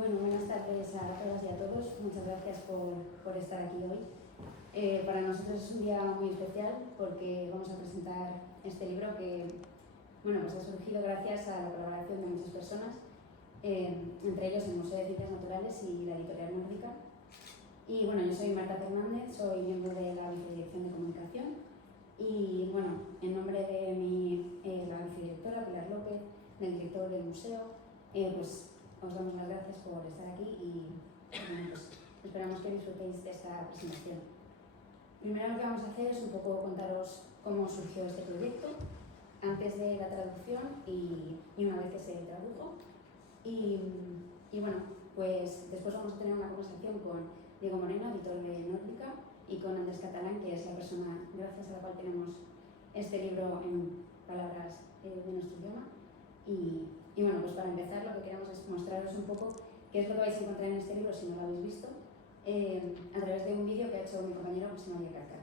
Bueno, buenas tardes a todas y a todos. Muchas gracias por estar aquí hoy. Para nosotros es un día muy especial porque vamos a presentar este libro que pues ha surgido gracias a la colaboración de muchas personas, entre ellos el Museo de Ciencias Naturales y la editorial Nórdica. Y bueno, yo soy Marta Fernández, soy miembro de la Vicedirección de Comunicación y bueno, en nombre de la vicedirectora Pilar López, del director del museo, pues os damos las gracias por estar aquí y pues esperamos que disfrutéis de esta presentación. Primero lo que vamos a hacer es un poco contaros cómo surgió este proyecto antes de la traducción y una vez que se tradujo. Y bueno, pues después vamos a tener una conversación con Diego Moreno, editor de Nórdica, y con Andrés Catalán, que es la persona gracias a la cual tenemos este libro en palabras de nuestro idioma. Y bueno, pues para empezar lo que queremos es mostraros un poco qué es lo que vais a encontrar en este libro si no lo habéis visto, a través de un vídeo que ha hecho mi compañero José María Carcar.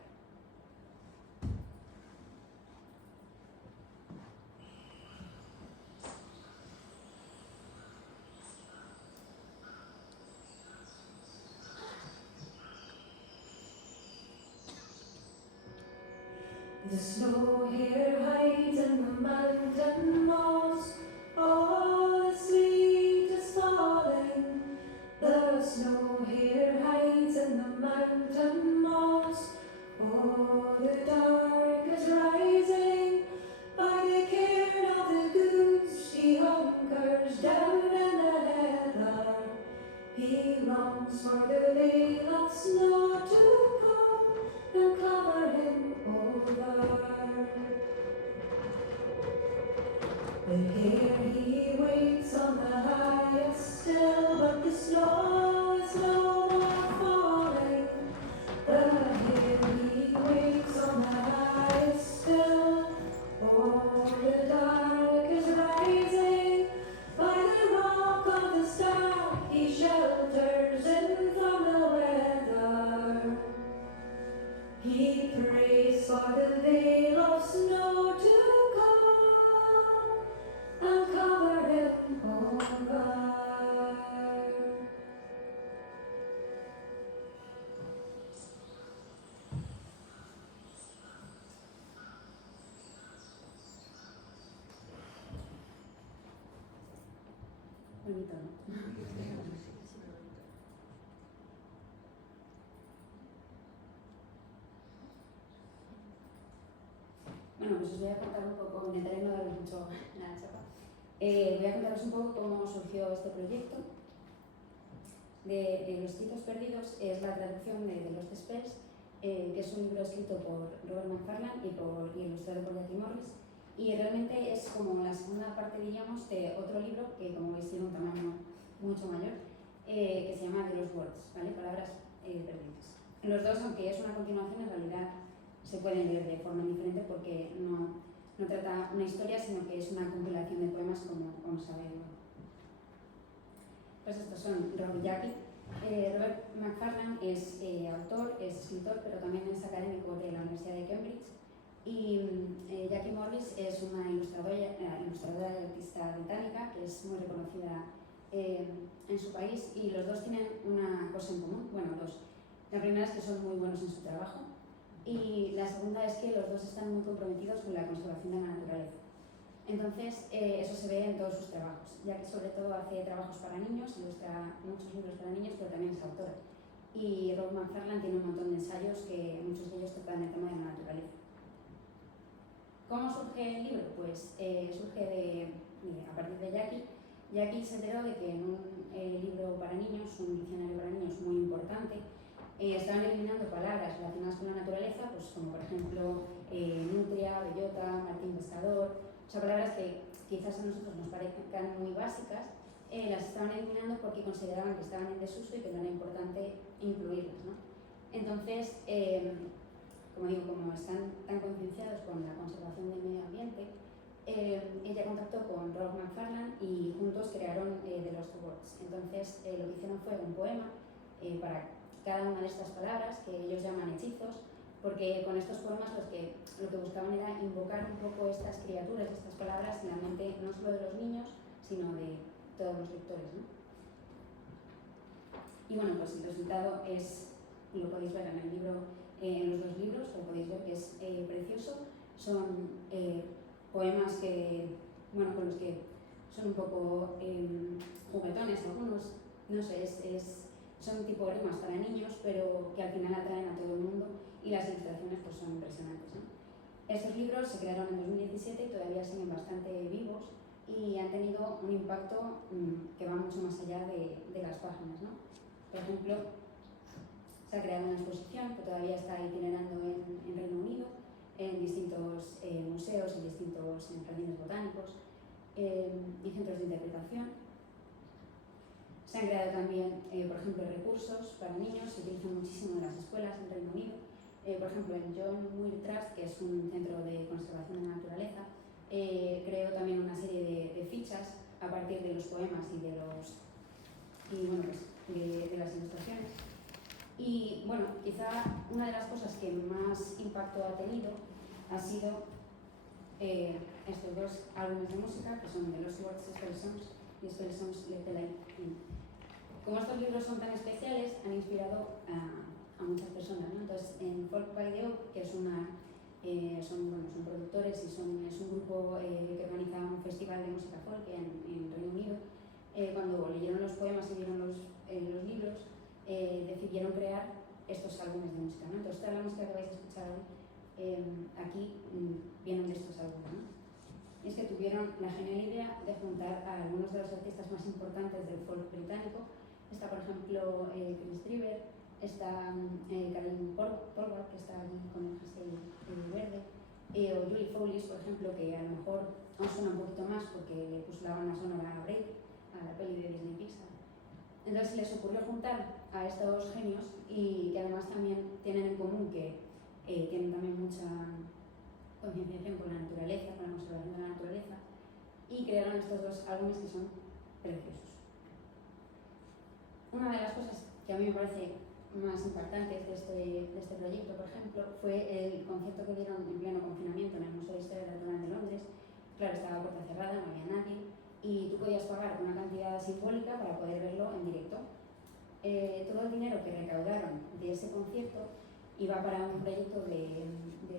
The snow here hides in the mountain moss, all the sleet is falling. The snow here hides in the mountain moss, all the dark is rising. By the cairn of the goose he hunkers down in the heather. He longs for the veil of snow to come and cover him over. But here he waits on the highest hill, but the snow is no more falling. But here he waits on the highest hill, oh, the dark is rising. By the rock of the star he shelters in from the weather. He prays for the veil of snow to come and cover him over. Bonito, ¿no? Bueno, pues os voy a contar un poco, intentaré no daros mucho la chapa. Voy a contaros un poco cómo surgió este proyecto. De Los Escritos Perdidos es la traducción de Lost Spells, que es un libro escrito por Robert McFarlane y ilustrado por Jackie Morris. Y realmente es como la segunda parte, diríamos, de otro libro que, como veis, tiene un tamaño mucho mayor, que se llama The Lost Words, ¿vale? Palabras perdidas. Los dos, aunque es una continuación, en realidad se pueden leer de forma diferente porque no trata una historia, sino que es una compilación de poemas, como sabéis. Pues estos son Rob y Jackie. Robert McFarlane es autor, es escritor, pero también es académico de la Universidad de Cambridge. Y Jackie Morris es una ilustradora y artista británica que es muy reconocida en su país, y los dos tienen una cosa en común. Bueno, dos. La primera es que son muy buenos en su trabajo y la segunda es que los dos están muy comprometidos con la conservación de la naturaleza. Entonces, eso se ve en todos sus trabajos, ya que sobre todo hace trabajos para niños, ilustra muchos libros para niños, pero también es autora. Y Rob McFarlane tiene un montón de ensayos que muchos de ellos tocan el tema de la naturaleza. ¿Cómo surge el libro? Pues surge a partir de Jackie. Jackie se enteró de que en un libro para niños, un diccionario para niños muy importante, estaban eliminando palabras relacionadas con la naturaleza, pues como por ejemplo nutria, bellota, martín pescador, o sea, palabras que quizás a nosotros nos parezcan muy básicas, las estaban eliminando porque consideraban que estaban en desuso y que no era importante incluirlas, ¿no? Entonces, como digo, como están tan concienciados con la conservación del medio ambiente, ella contactó con Rob McFarlane y juntos crearon The Lost Words. Entonces, lo que hicieron fue un poema para cada una de estas palabras, que ellos llaman hechizos, porque con estos poemas lo que buscaban era invocar un poco estas criaturas, estas palabras, en la mente no solo de los niños, sino de todos los lectores, ¿no? Y bueno, pues el resultado es, lo podéis ver en el libro, en los dos libros, lo podéis ver que es precioso. Son poemas que, bueno, con los que son un poco juguetones algunos, no sé, son tipo rimas para niños, pero que al final atraen a todo el mundo, y las ilustraciones pues son impresionantes, ¿no? Estos libros se crearon en 2017 y todavía siguen bastante vivos y han tenido un impacto que va mucho más allá de las páginas, ¿no? Por ejemplo, se ha creado una exposición que todavía está itinerando en Reino Unido, en distintos museos, en distintos jardines botánicos y centros de interpretación. Se han creado también, por ejemplo, recursos para niños, se utilizan muchísimo en las escuelas en Reino Unido. Por ejemplo, el John Muir Trust, que es un centro de conservación de la naturaleza, creó también una serie de fichas a partir de los poemas y de las ilustraciones. Y bueno, quizá una de las cosas que más impacto ha tenido ha sido estos dos álbumes de música, que son The Lost Words Spell Songs y Spell Songs Let the Light In. Como estos libros son tan especiales, han inspirado a muchas personas, ¿no? Entonces, en Folk by the Oak, que son productores y es un grupo que organiza un festival de música folk en Reino Unido, cuando leyeron los poemas y vieron los libros, decidieron crear estos álbumes de música, ¿no? Entonces, toda la música que vais a escuchar hoy aquí vienen de estos álbumes, ¿no? Y es que tuvieron la genial idea de juntar a algunos de los artistas más importantes del folk británico. Está, por ejemplo, Chris Drever, está Karin Polwart, que está allí con el jersey verde, o Julie Fowlis, por ejemplo, que a lo mejor os suena un poquito más porque le puso la banda sonora a Brave, a la peli de Disney Pixar. Entonces les ocurrió juntar a estos genios y que además también tienen en común que tienen también mucha concienciación con la naturaleza, con la conservación de la naturaleza, y crearon estos dos álbumes que son preciosos. Una de las cosas que a mí me parece más impactantes de este proyecto, por ejemplo, fue el concierto que dieron en pleno confinamiento en el Museo de Historia Natural de Londres. Claro, estaba a puerta cerrada, no había nadie, y tú podías pagar una cantidad simbólica para poder verlo en directo. Todo el dinero que recaudaron de ese concierto iba para un proyecto de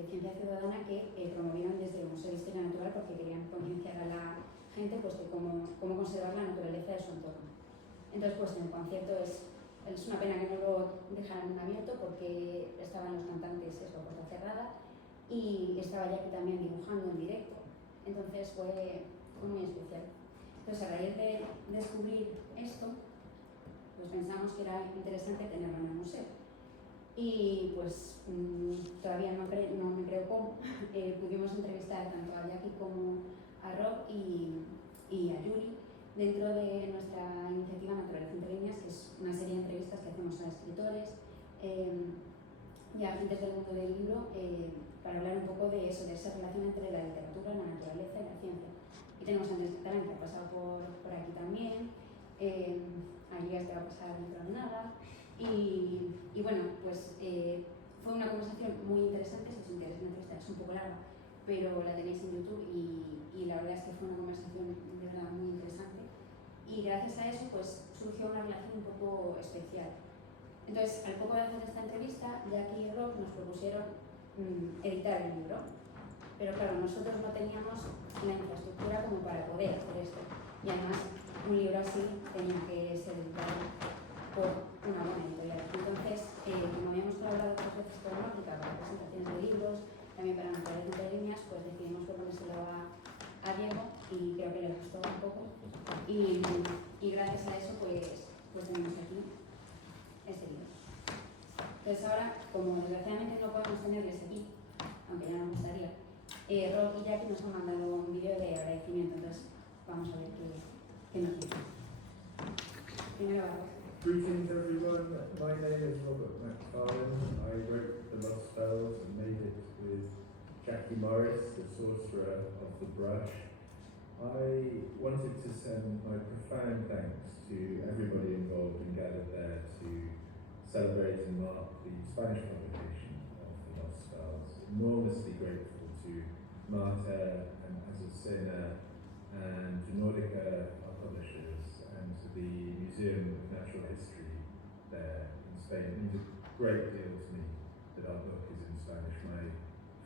ciencia ciudadana que promovieron desde el Museo de Historia Natural porque querían concienciar a la gente pues, de cómo conservar la naturaleza de su entorno. Entonces, pues en el concierto es una pena que no lo dejaran abierto porque estaban los cantantes a puerta cerrada y estaba Jackie también dibujando en directo. Entonces fue muy especial. Entonces, a raíz de descubrir esto, pues pensamos que era interesante tenerlo en el museo. Y pues todavía no me creo cómo, pudimos entrevistar tanto a Jackie como a Rob y a Julie dentro de nuestra iniciativa Naturaleza entre líneas, que es una serie de entrevistas que hacemos a escritores y a agentes del mundo del libro para hablar un poco de eso, de esa relación entre la literatura, la naturaleza y la ciencia. Y tenemos a Andrés Catalán, que ha pasado por aquí también, a Elías, que va a pasar dentro de nada, y bueno, pues fue una conversación muy interesante. Si os interesa la entrevista, es un poco larga, pero la tenéis en YouTube y la verdad es que fue una conversación de verdad muy interesante. Y gracias a eso pues surgió una relación un poco especial. Entonces, al poco de hacer esta entrevista, Jackie y Rob nos propusieron editar el libro. Pero claro, nosotros no teníamos la infraestructura como para poder hacer esto. Y además, un libro así tenía que ser editado por una buena editorial. Entonces, como habíamos colaborado otras veces con Nórdica para presentaciones de libros, también para Naturaleza entre líneas, pues decidimos proponérselo a Diego y creo que le gustó un poco. Y gracias a eso, pues tenemos aquí este libro. Entonces ahora, como desgraciadamente no podemos tenerles aquí, aunque ya nos gustaría, Rob y Jackie nos han mandado un vídeo de agradecimiento, entonces vamos a ver qué nos dicen. Primero va Rob. Greetings everyone, my name is Robert McFarlane. I wrote The Lost Spells and made it with Jackie Morris, the sorcerer of the brush. I wanted to send my profound thanks to everybody involved and gathered there to celebrate and mark the Spanish publication of The Lost Spells. Enormously grateful to Marta and Azucena and to Nordica, our publishers, and to the Museum of Natural History Spain. It means a great deal to me that our book is in Spanish. My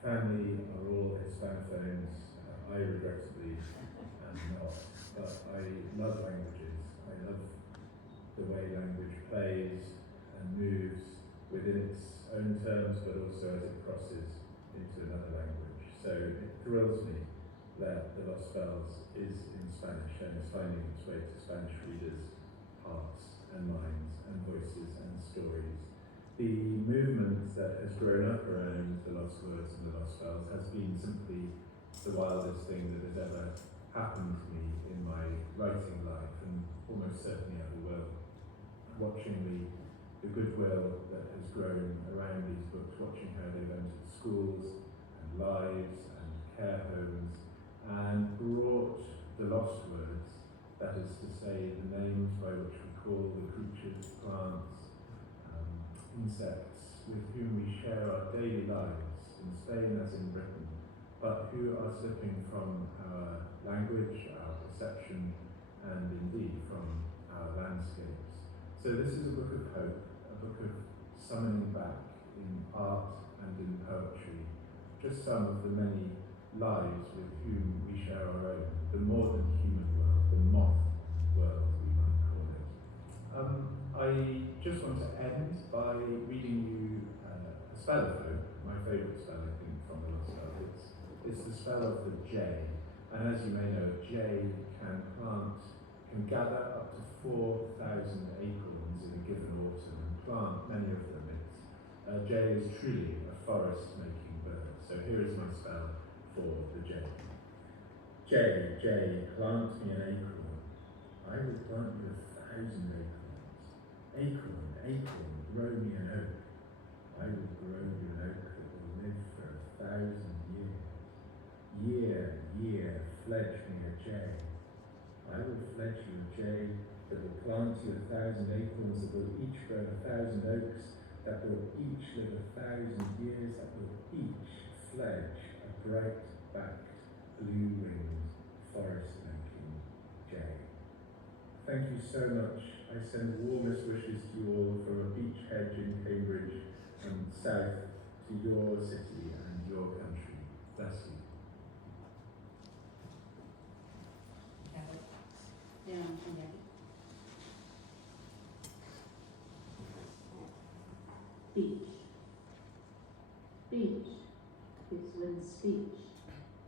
family are all Hispanophones. I regrettably am not, but I love languages. I love the way language plays and moves within its own terms, but also as it crosses into another language. So it thrills me that The Lost Bells is in Spanish and is finding its way to Spanish readers' hearts and minds and voices and stories. The movement that has grown up around The Lost Words and The Lost Bells has been simply the wildest thing that has ever happened to me in my writing life, and almost certainly ever will. Watching the goodwill that has grown around these books, watching how they've entered schools and lives and care homes and brought the lost words, that is to say, the names by which we call the creatures, plants, insects with whom we share our daily lives in Spain as in Britain, but who are slipping from our language, our perception, and indeed from our landscapes. So this is a book of hope, a book of summoning back in art and in poetry, just some of the many lives with whom we share our own, the more than human world, the moth world we might call it. I just want to end by reading you a spell of hope, my favourite spell I think from The Lost Bells. It's the spell of the jay, and as you may know, a jay can gather up to 4,000 acorns in a given autumn and plant many of them. A jay is truly a forest-making bird. So here is my spell for the jay. Jay, jay, plant me an acorn. I will plant you 1,000 acorns. Acorn, acorn, grow me an oak. I will grow you an oak that will live for 1,000 years. Year, year, fledge me a jay. I will fledge you a jay that will plant you 1,000 acorns, that will each grow 1,000 oaks, that will each live 1,000 years, that will each fledge a bright-backed, blue-winged, forest-making jay. Thank you so much. I send warmest wishes to you all from a beach hedge in Cambridge and south to your city and your country. Bless you. Beach. Beach is when speech.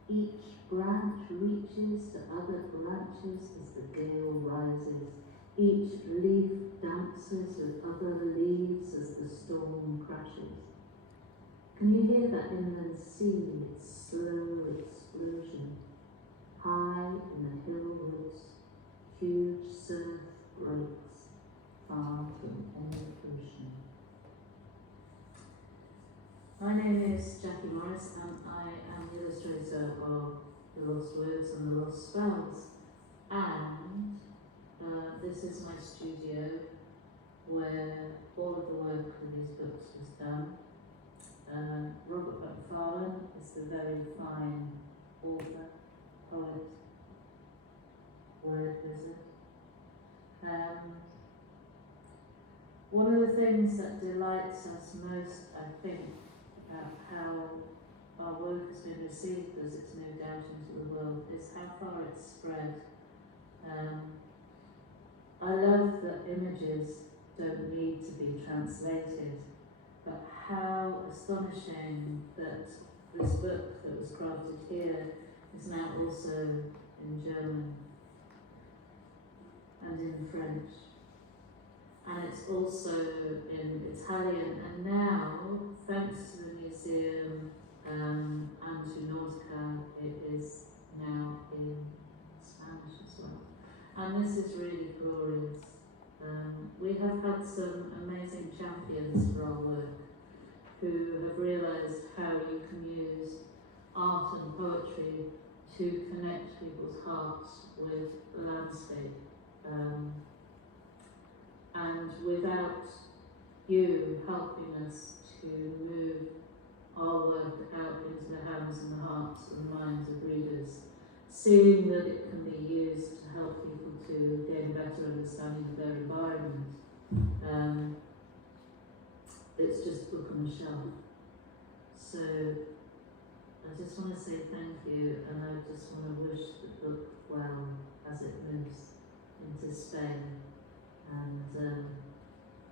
Each branch reaches to other branches as the gale rises. Each leaf dances with other leaves as the storm crashes. Can you hear that inland sea, its slow explosion? High in the hill woods, huge surf breaks, far from any ocean. My name is Jackie Morris and I am the illustrator of The Lost Words and The Lost Spells. And this is my studio where all of the work for these books was done. Robert McFarlane is the very fine author, poet, word wizard. One of the things that delights us most, I think, about how our work has been received as it's moved out into the world is how far it's spread. I love that images don't need to be translated, but how astonishing that this book that was crafted here is now also in German and in French. And it's also in Italian, and now, thanks to the museum and to Nautica, it is now in Spanish as well. And this is really glorious. We have had some amazing champions for our work who have realised how you can use art and poetry to connect people's hearts with landscape. And without you helping us to move our work out into the hands and the hearts and minds of readers, seeing that it can be used to help people to gain better understanding of their environment, it's just book on a shelf. So I just want to say thank you, and I just want to wish the book well as it moves into Spain, and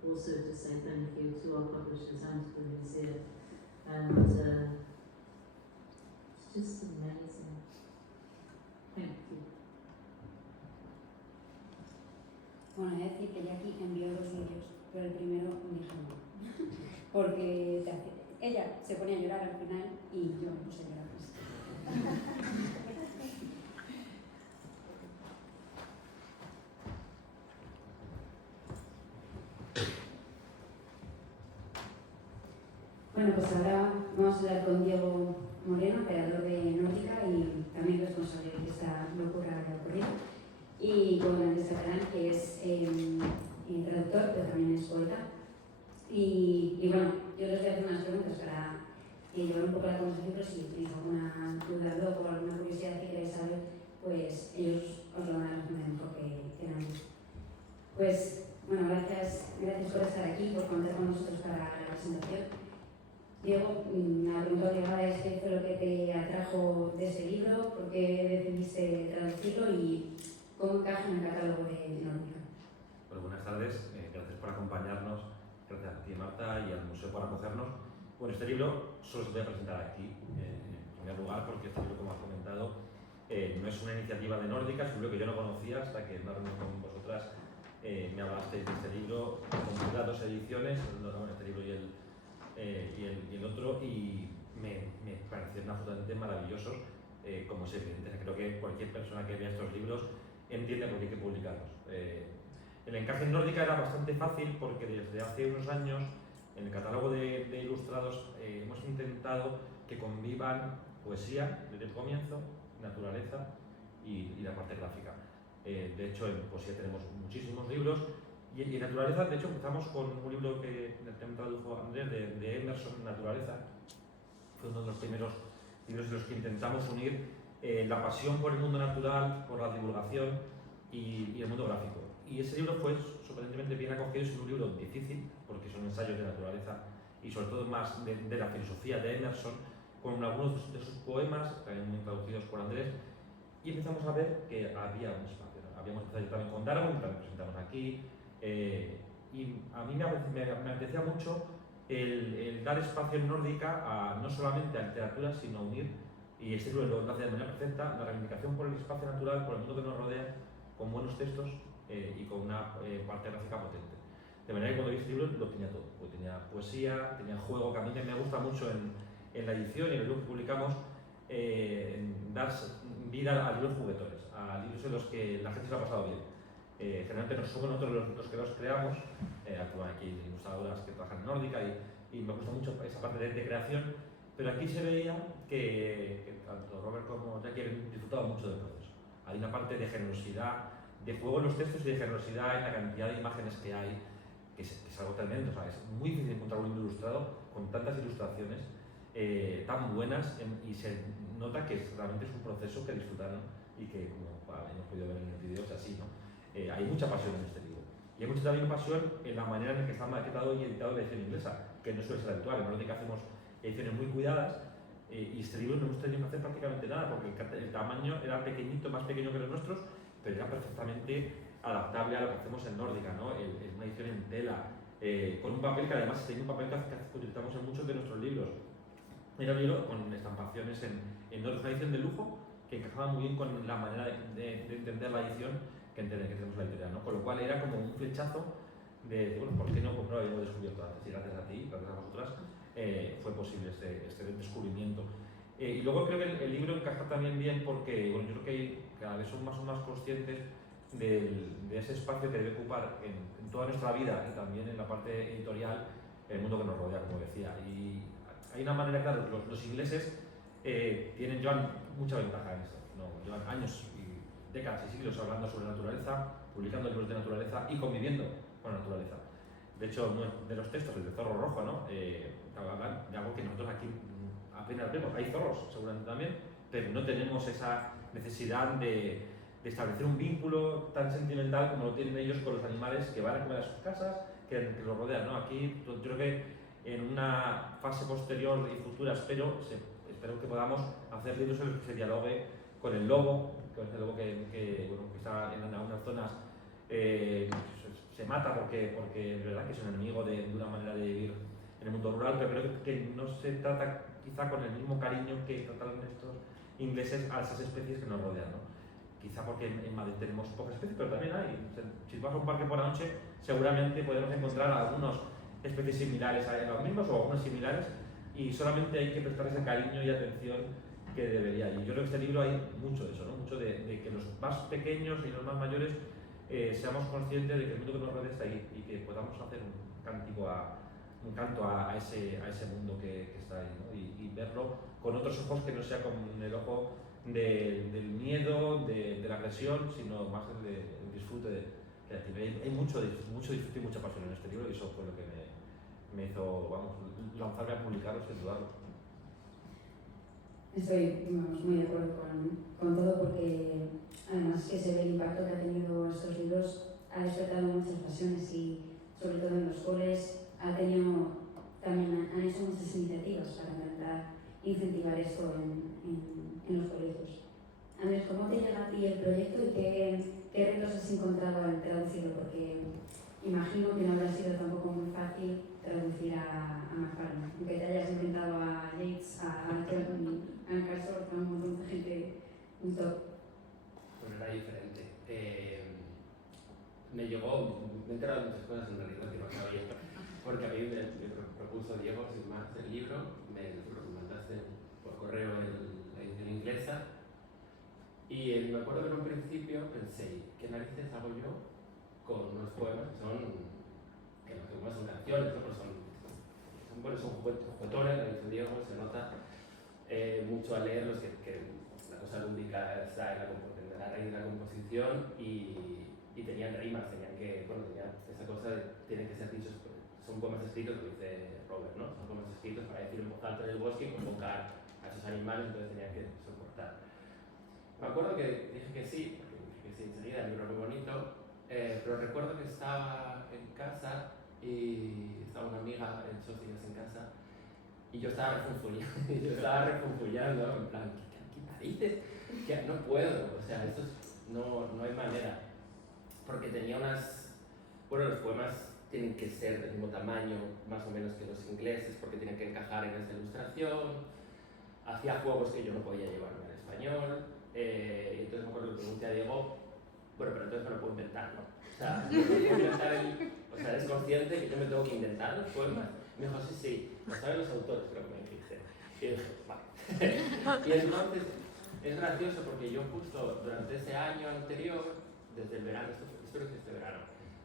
also to say thank you to our publishers and to the museum. And it's just amazing. Thank you. Bueno, he de decir que Jackie envió 2 libros, pero el primero dijo no. Porque ella se ponía a llorar al final y yo me puse a llorar más. Bueno, pues ahora vamos a hablar con Diego Moreno, creador de Nórdica y también responsable de que esta locura haya ocurrido, y con Andrés Catalán, que es traductor, pero también es poeta. Y bueno, yo les voy a hacer unas preguntas para llevar un poco la conversación, pero si tenéis alguna duda luego o alguna curiosidad que queráis saber, pues ellos os lo van a responder mejor que nadie. Pues bueno, gracias por estar aquí, por contar con nosotros para la presentación. Diego, la pregunta obligada es qué fue lo que te atrajo de ese libro, por qué decidiste traducirlo y cómo encaja en el catálogo de Nórdica. Pues buenas tardes, gracias por acompañarnos, gracias a ti Marta y al museo por acogernos. Bueno, este libro solo os voy a presentar aquí, en primer lugar, porque este libro, como has comentado, no es una iniciativa de Nórdica, es un libro que yo no conocía hasta que en una reunión con vosotras me hablasteis de este libro. Compré las 2 ediciones, este libro y el otro, y me parecieron absolutamente maravillosos, como es evidente. Creo que cualquier persona que vea estos libros entiende por qué hay que publicarlos. El encaje en Nórdica era bastante fácil porque desde hace unos años en el catálogo de ilustrados hemos intentado que convivan poesía desde el comienzo, naturaleza y la parte gráfica. De hecho, en poesía tenemos muchísimos libros. Y en naturaleza, de hecho, empezamos con un libro que también tradujo Andrés, de Emerson, Naturaleza. Fue uno de los primeros libros en los que intentamos unir la pasión por el mundo natural, por la divulgación y el mundo gráfico. Y ese libro fue sorprendentemente bien acogido. Es un libro difícil, porque son ensayos de naturaleza y sobre todo más de la filosofía de Emerson, con algunos de sus poemas, también muy traducidos por Andrés, y empezamos a ver que había un espacio, ¿no? Habíamos empezado también con Darwin, también presentamos aquí. Y a mí me apetecía mucho el dar espacio en Nórdica no solamente a literatura, sino a unir, y este libro lo hace de manera perfecta, la reivindicación por el espacio natural, por el mundo que nos rodea, con buenos textos y con una parte gráfica potente. De manera que cuando vi este libro lo tenía todo, pues tenía poesía, tenía juego, que a mí me gusta mucho en la edición y en el libro que publicamos, dar vida a libros juguetones, a libros en los que la gente se lo ha pasado bien. Generalmente no somos nosotros los que los creamos, actúan aquí ilustradoras que trabajan en Nórdica y me gusta mucho esa parte de creación, pero aquí se veía que tanto Robert como Jackie han disfrutado mucho del proceso. Hay una parte de generosidad, de juego en los textos y de generosidad en la cantidad de imágenes que hay, que es algo tremendo. O sea, es muy difícil encontrar un libro ilustrado con tantas ilustraciones tan buenas y se nota que realmente es un proceso que disfrutaron y que, como hemos podido ver en el vídeo, es así, ¿no? Hay mucha pasión en este libro. Y hay mucha también pasión en la manera en la que está maquetado y editado la edición inglesa, que no suele ser habitual. En Nórdica hacemos ediciones muy cuidadas y este libro no hemos tenido que hacer prácticamente nada porque el tamaño era pequeñito, más pequeño que los nuestros, pero era perfectamente adaptable a lo que hacemos en Nórdica, ¿no? Una edición en tela, con un papel que además tenía un papel que utilizamos en muchos de nuestros libros. Era un libro con estampaciones en Nórdica, una edición de lujo que encajaba muy bien con la manera de entender la edición que tenemos la editorial, ¿no? Con lo cual era como un flechazo de, bueno, ¿por qué no? Pues no lo habíamos descubierto antes, y gracias a ti, gracias a vosotras, fue posible este descubrimiento. Y luego creo que el libro encaja también bien porque, bueno, yo creo que cada vez somos más conscientes de ese espacio que debe ocupar en toda nuestra vida y también en la parte editorial el mundo que nos rodea, como decía. Y hay una manera, claro, los ingleses llevan mucha ventaja en esto, ¿no? Llevan años décadas y siglos hablando sobre naturaleza, publicando libros de naturaleza y conviviendo con la naturaleza. De hecho, de los textos, el de Zorro Rojo, ¿no? Hablan de algo que nosotros aquí apenas vemos. Hay zorros, seguramente también, pero no tenemos esa necesidad de establecer un vínculo tan sentimental como lo tienen ellos con los animales que van a comer a sus casas, que los rodean, ¿no? Aquí yo creo que en una fase posterior y futura espero que podamos hacer libros en los que se dialogue con el lobo, bueno, que está en algunas zonas se mata porque es verdad que es un enemigo de una manera de vivir en el mundo rural, pero creo que no se trata quizá con el mismo cariño que tratan estos ingleses a esas especies que nos rodean, ¿no? Quizá porque en Madrid tenemos pocas especies, pero también hay. Si vas a un parque por la noche, seguramente podemos encontrar algunas especies similares a los mismos o algunas similares, y solamente hay que prestar ese cariño y atención que debería. Y yo creo que en este libro hay mucho de eso, ¿no? Mucho de que los más pequeños y los más mayores seamos conscientes de que el mundo que nos rodea está ahí y que podamos hacer un canto a ese mundo que está ahí, ¿no? Y verlo con otros ojos que no sea con el ojo del miedo, de la agresión, sino más del disfrute creativo. Hay mucho disfrute y mucha pasión en este libro, y eso fue lo que me hizo, vamos, lanzarme a publicarlo sin dudarlo. Estoy muy de acuerdo con todo, porque además que se ve el impacto que ha tenido estos libros, ha despertado muchas pasiones, y sobre todo en los coles también han hecho muchas iniciativas para intentar incentivar esto en los colegios. Andrés, ¿cómo te llega a ti el proyecto y qué retos has encontrado al traducirlo? Porque imagino que no habrá sido tampoco muy fácil traducir a McFarlane, aunque te hayas enfrentado a Yates, a Carswell, a un montón de gente muy top. Bueno, era diferente. Me he enterado de muchas cosas en realidad que no sabía, porque a mí me propuso Diego, sin más, el libro, me lo mandaste por correo la edición inglesa, y me acuerdo que en un principio pensé, ¿qué narices hago yo con unos poemas que no son canciones, ¿no? Pero son juguetones, lo ha dicho Diego, se nota mucho al leerlos que la cosa lúdica está en la raíz de la composición, y tenían rimas, tenían esa cosa tienen que ser dichos, son poemas escritos, lo dice Robert, ¿no? Son poemas escritos para decir en voz alta del bosque y convocar a esos animales, entonces tenían que soportar. Me acuerdo que dije que sí, porque dije que sí enseguida, el libro muy bonito, pero recuerdo que estaba en casa y estaba una amiga en Socias en casa, y yo estaba refunfuñando, en plan, ¿qué narices? Que no puedo, o sea, esto no hay manera, porque tenía los poemas tienen que ser del mismo tamaño, más o menos, que los ingleses, porque tienen que encajar en esa ilustración, hacía juegos que yo no podía llevarme al español, y entonces me acuerdo que le pregunté a Diego, bueno, pero entonces me lo puedo inventar, ¿no? O sea, ¿eres consciente que yo me tengo que inventar los poemas? Me dijo, sí, lo saben los autores, creo que me dijiste. Y yo dije, vale. Y entonces, es gracioso porque yo justo durante ese año anterior, desde el verano, esto es este verano,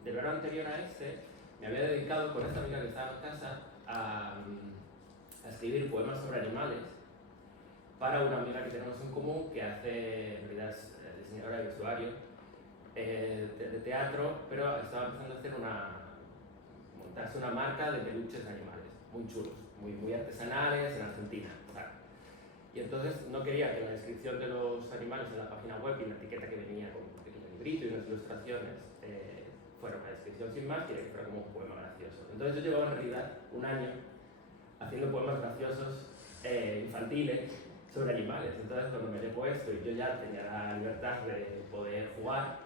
del verano anterior a este, me había dedicado con esta amiga que estaba en casa a escribir poemas sobre animales para una amiga que tenemos en común que hace, en realidad es diseñadora de vestuario, de teatro, pero estaba empezando a hacer montarse una marca de peluches de animales, muy chulos, muy artesanales, en Argentina. Claro. Y entonces no quería que la descripción de los animales en la página web y la etiqueta que venía con un pequeño librito y unas ilustraciones fuera una descripción sin más, quería que fuera como un poema gracioso. Entonces yo llevaba en realidad un año haciendo poemas graciosos infantiles sobre animales. Entonces cuando me lo he puesto y yo ya tenía la libertad de poder jugar,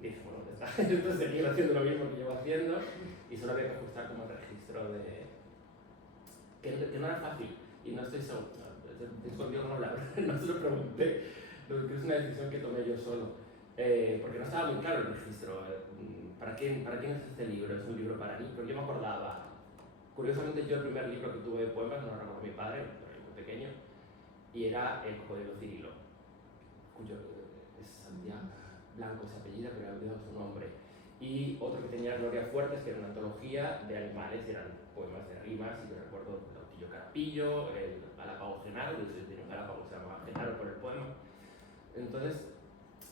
dije, bueno, esto seguir haciendo lo mismo que llevo haciendo, y solo había que ajustar como el registro que no era fácil, y no estoy seguro, escondido no hablar, no se lo pregunté, que es una decisión que tomé yo solo, porque no estaba muy claro el registro. ¿Para quién es este libro? ¿Es un libro para mí? Pero yo me acordaba, curiosamente yo el primer libro que tuve de poemas no lo recuerdo mi padre, era muy pequeño, y era El Cocodrilo Cirilo, cuyo es Santiago Blanco se apellida, pero he olvidado su nombre. Y otro que tenía Gloria Fuertes, que era una antología de animales, eran poemas de rimas, y yo recuerdo el Autillo Carapillo, el Galápago Genaro, de hecho tiene un Galápago que se llama Genaro por el poema. Entonces,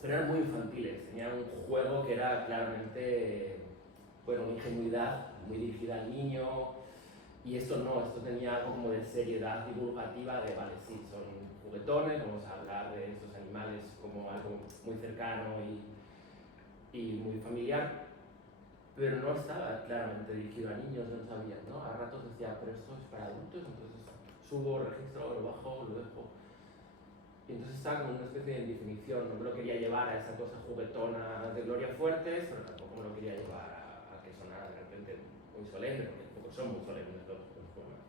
pero eran muy infantiles, tenían un juego que era claramente, bueno, una ingenuidad muy dirigida al niño, y esto no, esto tenía algo como de seriedad divulgativa, de vale, sí, son juguetones, vamos a hablar de estos animales como algo muy cercano y muy familiar, pero no estaba claramente dirigido a niños, no sabía, ¿no? A ratos decía, pero esto es para adultos, entonces subo, registro, lo bajo, lo dejo. Y entonces estaba como una especie de indefinición, no me lo quería llevar a esa cosa juguetona de Gloria Fuertes, pero tampoco me lo quería llevar a que sonara de repente muy solemne, porque tampoco son muy solemnes los poemas.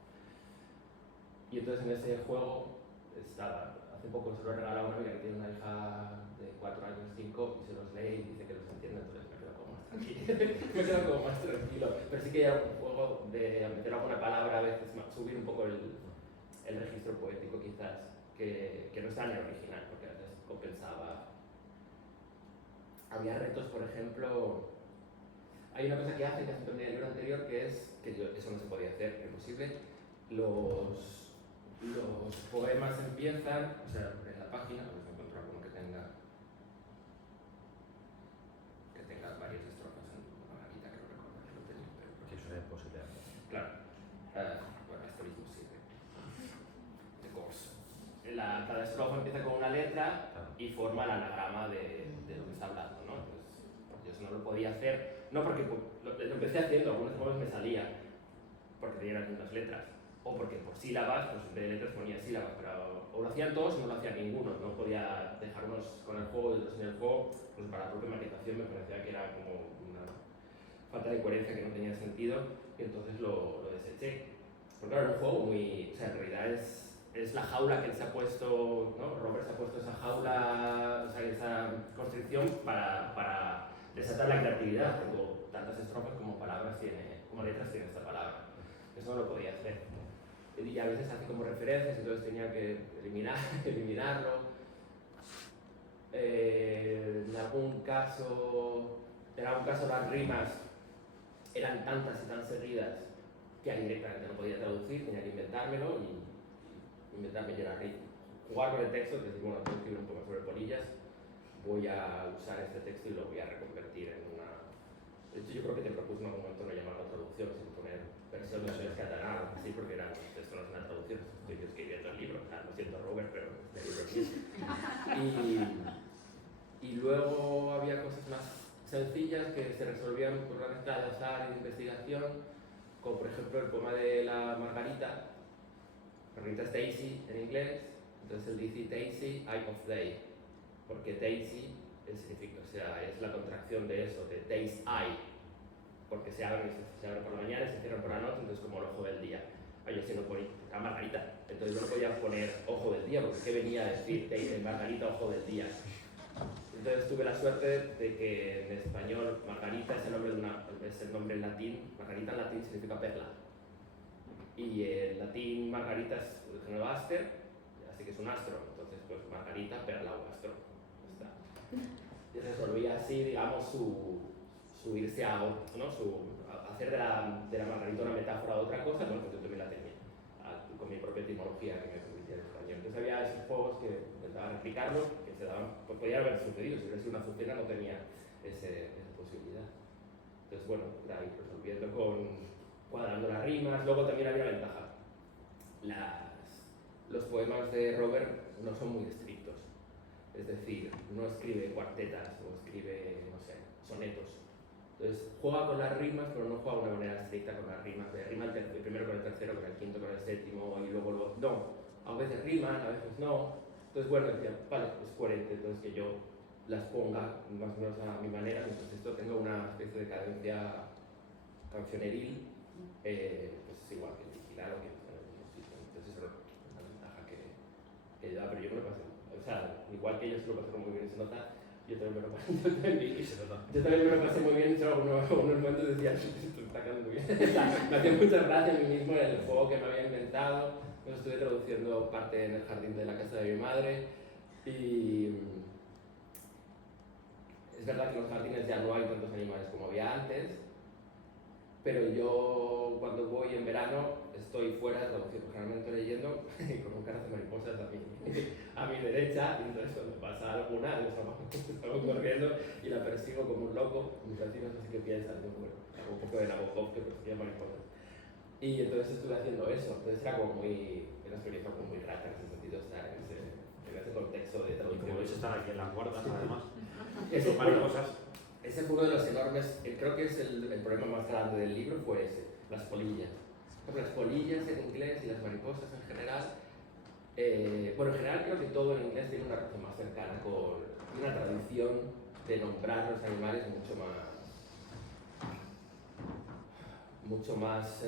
Y entonces en ese juego estaba, hace poco se lo he regalado a una amiga que tiene una hija de 4 años, 5, y se los lee y dice que los entiende, entonces me quedo como más tranquilo. Me quedo como más tranquilo. Pero sí que hay un juego de meter alguna palabra, a veces subir un poco el registro poético quizás, que no está en el original, porque a veces compensaba. Había retos, por ejemplo, hay una cosa que hacen, que hacen también en el libro anterior, que es, que eso no se podía hacer, es imposible, los poemas empiezan, o sea, en la página, a ver si encuentro alguno que tenga varias estrofas en una marquita, creo recordar que lo tenía, pero Que eso es posible. claro, bueno, esto mismo sirve, de course. Cada estrofa empieza con una letra y forma el anagrama de lo que está hablando, ¿no? Entonces, yo eso no lo podía hacer, no porque lo empecé haciendo, algunos juegos me salía porque tenían las mismas letras, o porque por sílabas, pues en vez de letras ponía sílabas, pero o lo hacían todos o no lo hacía ninguno, no podía dejar unos con el juego y otros sin el juego, pues para la propia maquetación me parecía que era como una falta de coherencia que no tenía sentido, y entonces lo deseché. Porque claro, era un juego muy, o sea, en realidad es la jaula que él se ha puesto, ¿no? Robert se ha puesto esa jaula, o sea, esa constricción para desatar la creatividad. Tengo tantas estrofas como palabras tiene, como letras tiene esta palabra. Eso no lo podía hacer. Y a veces hace como referencias, entonces tenía que eliminarlo. En algún caso las rimas eran tantas y tan seguidas que directamente no podía traducir, tenía que inventármelo y inventarme ya jugar con el texto, es decir, bueno, tengo que escribir un poco sobre polillas, voy a usar este texto y lo voy a reconvertir en una... De hecho, yo creo que te propuse en algún momento no llamarlo traducción, sino poner versión de catalán, así, porque era, esto no es una traducción, estoy escribiendo el libro, o sea, lo siento Robert, pero este libro es mío. Y luego había cosas más sencillas que se resolvían por una mezcla de azar y de investigación, como por ejemplo el poema de la Margarita. Margarita es Daisy en inglés, entonces él dice Daisy, eye of day, porque Daisy significa, o sea, es la contracción de eso, de day's eye, porque se abren por la mañana y se cierran por la noche, entonces como el ojo del día. Yo sí no ponía a Margarita, entonces yo no podía poner ojo del día, porque ¿qué venía a decir Daisy, Margarita, ojo del día? Entonces tuve la suerte de que en español Margarita es el nombre en latín, Margarita en latín significa perla. Y en latín Margarita es el género aster, así que es un astro, entonces pues Margarita, perla o astro. Está. Y resolvía así, digamos, su irse a, ¿no? Hacer de la Margarita una metáfora de otra cosa, bueno, pues yo también la tenía, con mi propia etimología que me permitía el español. Entonces había esos juegos que intentaba replicarlo, que se daban, pues podía haber sucedido, si hubiera sido una azucena no tenía esa posibilidad. Entonces bueno, ahí resolviendo cuadrando las rimas. Luego también había la ventaja. Los poemas de Robert no son muy estrictos, es decir, no escribe cuartetas o escribe, no sé, sonetos. Entonces juega con las rimas, pero no juega de una manera estricta con las rimas. Rima el primero con el tercero, con el quinto, con el séptimo, y luego no. A veces riman, a veces no. Entonces, bueno, decía, vale, es coherente, entonces que yo las ponga más o menos a mi manera, mientras esto tenga una especie de cadencia cancioneril, pues es igual que el original o que en el mismo sitio. Entonces, eso es una ventaja que da, pero yo me lo pasé. O sea, igual que ellos se lo pasaron muy bien, se nota. Yo también me lo pasé, yo también me lo pasé muy bien, y solo algunos momentos decía, esto está quedando muy bien. Me hacía mucha gracia a mí mismo el juego que me había inventado. Yo estuve traduciendo parte en el jardín de la casa de mi madre y es verdad que en los jardines ya no hay tantos animales como había antes, pero yo cuando voy en verano estoy fuera traduciendo, generalmente leyendo con un caras de mariposas a mi derecha, y entonces cuando pasa alguna salgo corriendo y la persigo como un loco. Mis vecinos así que piensan, yo bueno, hago un poco de Nabokov que persigue mariposas. Y entonces estuve haciendo eso, entonces era como una experiencia muy grata en ese sentido, estar en ese contexto de Y traducción. como veis, están aquí en las guardas, además. Eso, varias cosas. ese fue uno de los enormes, creo que es el problema más grande del libro, fue ese, las polillas. Las polillas en inglés y las mariposas en general, bueno, en general creo que todo en inglés tiene una relación más cercana con una tradición de nombrar los animales mucho más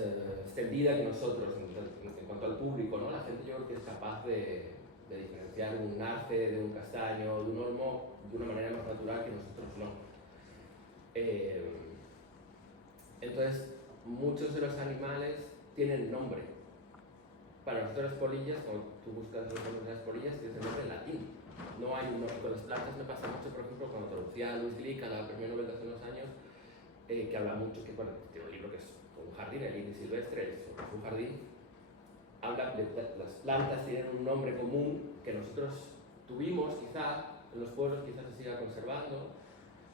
extendida que nosotros en cuanto al público, ¿no? La gente yo creo que es capaz de diferenciar un arce de un castaño, de un olmo, de una manera más natural que nosotros no. Entonces, muchos de los animales tienen nombre. Para nosotros las polillas, cuando tú buscas los nombres de las polillas, tienes el nombre en latín. No hay un nombre. Con las plantas me pasa mucho, por ejemplo, cuando traducía a Luis Glick a la Premio Nobel de hace unos años, que habla mucho, que bueno, tiene un libro que es un jardín, el Iris silvestre, es un jardín. Habla de las plantas tienen un nombre común que nosotros tuvimos, quizá, en los pueblos quizás se siga conservando,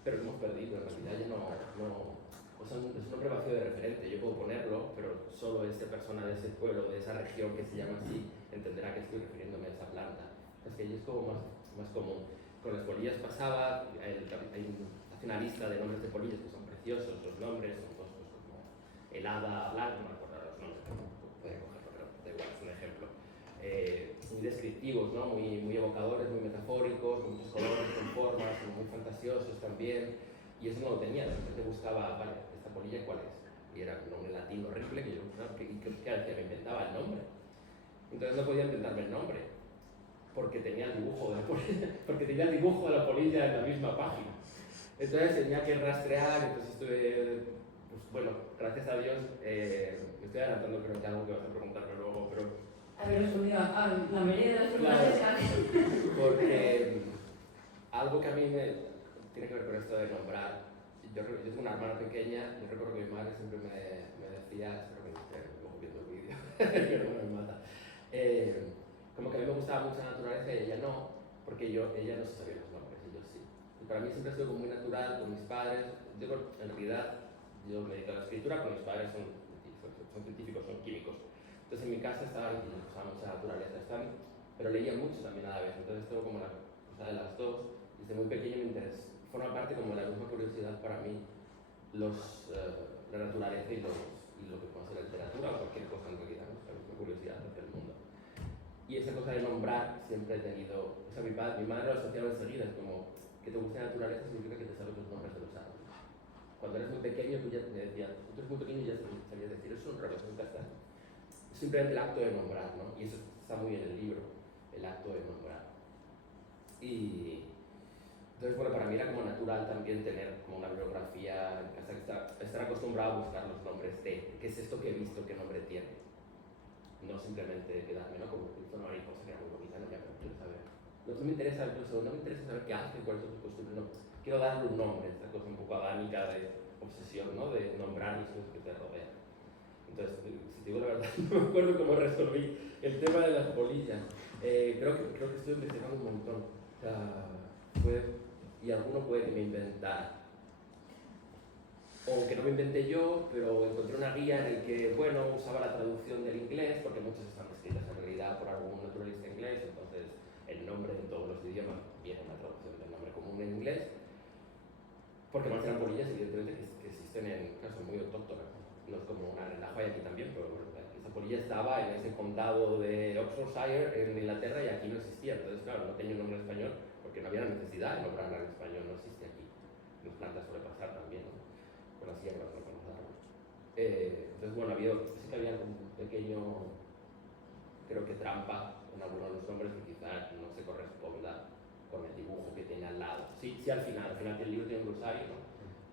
pero lo hemos perdido, en realidad ya no o sea, es un nombre vacío de referente, yo puedo ponerlo, pero solo esa persona de ese pueblo, de esa región que se llama así, entenderá que estoy refiriéndome a esa planta. Es que allí es como más común. Con las polillas pasaba, hace una lista de nombres de polillas que son preciosos, los nombres son todos pues, como helada, blanca, no me acuerdo los nombres, puede cogerlo, pero da igual, es un ejemplo. Muy descriptivos, ¿no? muy evocadores, muy metafóricos, con muchos colores, con formas, muy fantasiosos también. Y eso no lo tenía, la gente buscaba, vale, ¿esta polilla cuál es? Y era un nombre latín horrible que yo buscaba, que decía, me inventaba el nombre. Entonces no podía inventarme el nombre, porque tenía el dibujo de la polilla, porque tenía el dibujo de la polilla en la misma página. Entonces tenía que rastrear, entonces estuve, pues bueno, gracias a Dios, me estoy adelantando, creo que algo que vas a preguntarme luego, pero... Haber respondido a la mayoría de las preguntas. Claro, porque algo que a mí me tiene que ver con esto de nombrar. Yo tengo una hermana pequeña, yo recuerdo que mi madre siempre me decía, espero que no esté luego viendo el vídeo, mi hermana me mata, como que a mí me gustaba mucho la naturaleza y ella no, porque ella no se sabía los nombres y yo sí. Y para mí siempre ha sido como muy natural con mis padres. Yo en realidad yo me dedico a la escritura, pero mis padres son científicos, son químicos. Entonces en mi casa estaban, y usaban mucha naturaleza, pero leía mucho también a la vez, entonces tengo como la cosa de las dos. Desde muy pequeño me interesa, forma parte como de la misma curiosidad para mí la naturaleza y lo que puede ser la literatura o cualquier cosa en realidad, ¿no? La misma curiosidad hacia el mundo. Y esa cosa de nombrar siempre he tenido, o sea, mi madre lo asociaba enseguida, es como que te guste la naturaleza significa que te sabes los nombres de los árboles. Cuando eres muy pequeño tú ya me decías, tú eres muy pequeño y ya sabías decir, eso es un reloj, es un castaño. Es simplemente el acto de nombrar, ¿no? Y eso está muy en el libro, el acto de nombrar. Y entonces, bueno, para mí era como natural también tener como una bibliografía en casa, estar acostumbrado a buscar los nombres de qué es esto que he visto, qué nombre tiene. No simplemente quedarme, ¿no? Como he visto una mariposa que era muy bonita, no, ya, pero quiero saber. No me interesa incluso, no me interesa saber qué hace, cuál es su costumbre, no. Quiero darle un nombre, esta cosa un poco adánica de obsesión, ¿no? De nombrar las cosas que te rodean. Entonces, si te digo la verdad, no me acuerdo cómo resolví el tema de las polillas. Creo que estoy investigando un montón. O sea, y alguno puede que me inventara. O que no me inventé yo, pero encontré una guía en el que, bueno, usaba la traducción del inglés, porque muchas están escritas en realidad por algún naturalista inglés, entonces el nombre en todos los idiomas viene en la traducción del nombre común en inglés, porque más eran polillas, evidentemente, que existen en casos muy autóctonas. No es como una relajo hay aquí también, pero bueno, esa polilla estaba en ese condado de Oxfordshire, en Inglaterra, y aquí no existía. Entonces, claro, no tenía un nombre en español, porque no había la necesidad de nombrarla en español, no existe aquí. En las plantas suele pasar también, ¿no? Con las hierbas, no con los árboles. Entonces, bueno, sí que había un pequeño, creo que trampa en algunos de los nombres que quizás no se corresponda con el dibujo que tiene al lado. Sí, al final que el libro tiene un glosario, ¿no?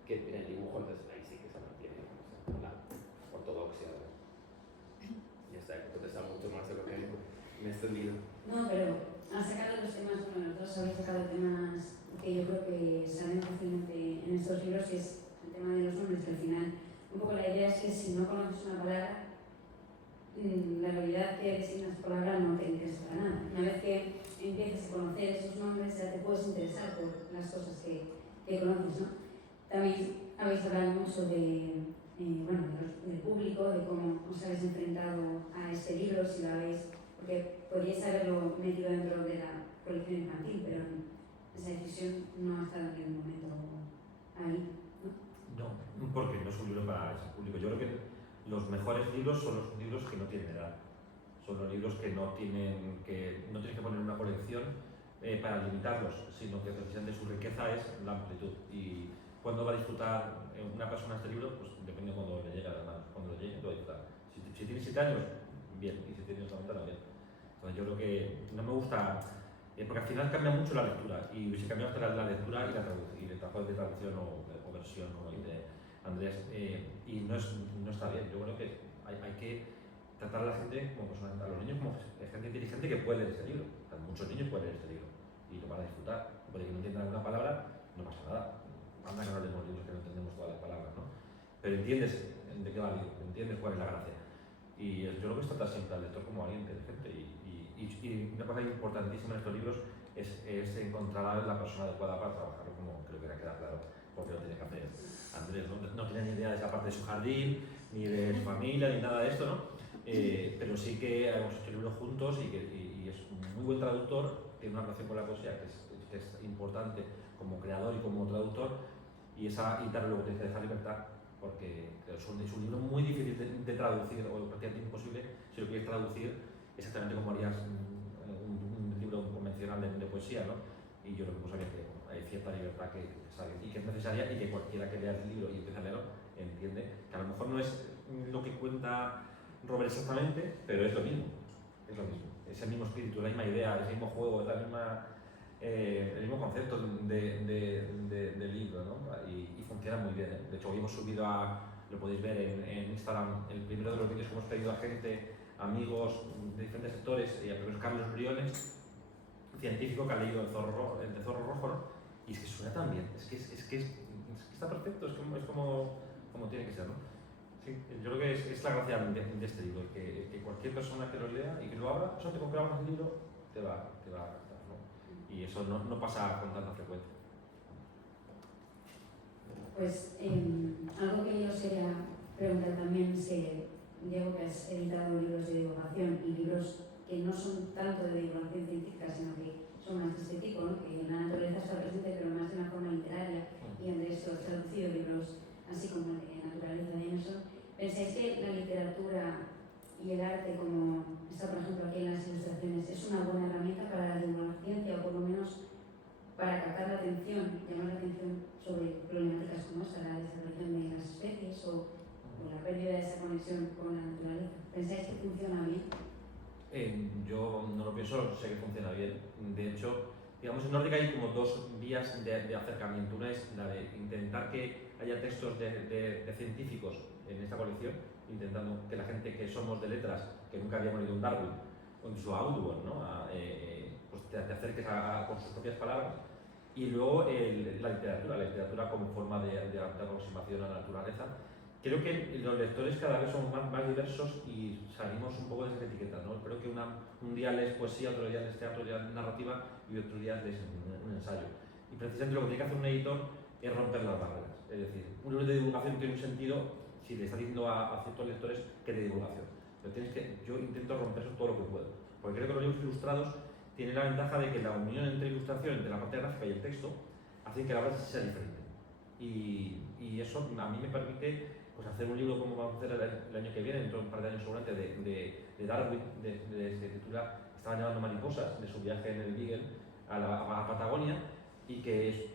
Que tiene el dibujo, entonces ahí sí que se mantiene, ¿no? O sea, la ortodoxia, ¿no? Ya está, he contestado mucho más de lo que me he extendido. No, pero has sacado los temas, bueno, nosotros habéis sacado temas que yo creo que salen fácilmente en estos libros, y es el tema de los nombres, que al final, un poco la idea es que si no conoces una palabra, la realidad que designa esa palabra no te interesa para nada. Una vez que empieces a conocer esos nombres, ya te puedes interesar por las cosas que conoces, ¿no? También habéis hablado mucho del público, de cómo os habéis enfrentado a este libro, si lo habéis, porque podríais haberlo metido dentro de la colección infantil, pero esa decisión no ha estado en ningún momento ahí. Pero yo creo que los mejores libros son los libros que no tienen edad. Son los libros que no tienes que poner en una colección para limitarlos, sino que precisamente su riqueza es la amplitud. Y cuándo va a disfrutar una persona este libro, pues depende de cuando le llegue a las manos. Cuando le llegue, lo va a disfrutar. Si tiene 7 años, bien, y si tiene 90, también. Entonces yo creo que no me gusta, porque al final cambia mucho la lectura, y si cambia hasta la lectura y la traducción, y el trabajo de traducción o versión, como dice Andrés, y no está bien. Yo creo que hay que tratar a la gente como personas, a los niños como gente inteligente que puede leer este libro. O sea, muchos niños pueden leer este libro y lo van a disfrutar. Puede que no entiendan alguna palabra, no pasa nada. Anda que no leemos libros que no entendemos todas las palabras, ¿no? Pero entiendes de qué va el libro, entiendes cuál es la gracia. Y yo creo que es tratar siempre al lector como alguien inteligente. Y una cosa importantísima en estos libros es encontrar la persona adecuada para trabajarlo, como creo que era queda claro, porque lo tiene que hacer Andrés. No tiene ni idea de esa parte de su jardín, ni de su familia, ni nada de esto, ¿no? Pero sí que hemos hecho libros juntos y es un muy buen traductor, tiene una relación con la poesía que es importante como creador y como traductor, y también luego tiene que dejar libertad, porque es un libro muy difícil de traducir, o prácticamente imposible si lo quieres traducir exactamente como harías un libro convencional de poesía, ¿no? Y yo lo que pasa es que hay cierta libertad que sale y que es necesaria, y que cualquiera que lea el libro y empiece a leerlo entiende que a lo mejor no es lo que cuenta Robert exactamente, pero es lo mismo, es el mismo espíritu, la misma idea, el mismo juego, el mismo concepto del libro, ¿no? Y funciona muy bien, ¿eh? De hecho, hoy hemos subido lo podéis ver en Instagram, el primero de los vídeos que hemos pedido a gente, amigos de diferentes sectores, y a primero Carlos Briones, científico que ha leído el de Zorro Rojo, ¿no? Y es que suena tan bien, es que está perfecto, es como tiene que ser, ¿no? Sí, yo creo que es la gracia de este libro, que cualquier persona que lo lea y que lo abra, solo te compramos el libro, te va a captar, ¿no? Y eso no pasa con tanta frecuencia. Pues algo que yo os quería preguntar también es que, Diego, que has editado libros de divulgación y libros que no son tanto de divulgación científica, sino que son más de este tipo, ¿no? Que la naturaleza está presente, pero más de una forma literaria, y Andrés os ha traducido libros así como el de Naturaleza de Emerson. ¿Pensáis que la literatura y el arte, como está por ejemplo aquí en las ilustraciones, es una buena herramienta para la divulgación, o por lo menos para captar la atención, llamar la atención sobre problemáticas como esta, la desaparición de las especies o la pérdida de esa conexión con la naturaleza? ¿Pensáis que funciona bien? Yo no lo pienso, sé que funciona bien. De hecho, digamos, en Nórdica hay como dos vías de acercamiento. Una es la de intentar que haya textos de científicos en esta colección, intentando que la gente que somos de letras, que nunca habíamos leído un Darwin, o incluso a Audubon, ¿no? Pues te acerques con sus propias palabras. Y luego la literatura como forma de aproximación a la naturaleza. Creo que los lectores cada vez son más diversos y salimos un poco de esa etiqueta, ¿no? Creo que un día lees poesía, otro día lees teatro, otro día narrativa y otro día lees un ensayo. Y precisamente lo que tiene que hacer un editor es romper las barreras. Es decir, un libro de divulgación tiene un sentido si le está diciendo a ciertos lectores que de divulgación. Pero yo intento romper eso todo lo que puedo. Porque creo que los libros ilustrados tienen la ventaja de que la unión entre ilustración, entre la parte gráfica y el texto, hace que la obra sea diferente. Y eso a mí me permite pues hacer un libro como vamos a hacer el año que viene, dentro de un par de años seguramente, de Darwin, se titula Estaban llevando mariposas, de su viaje en el Beagle a la Patagonia, y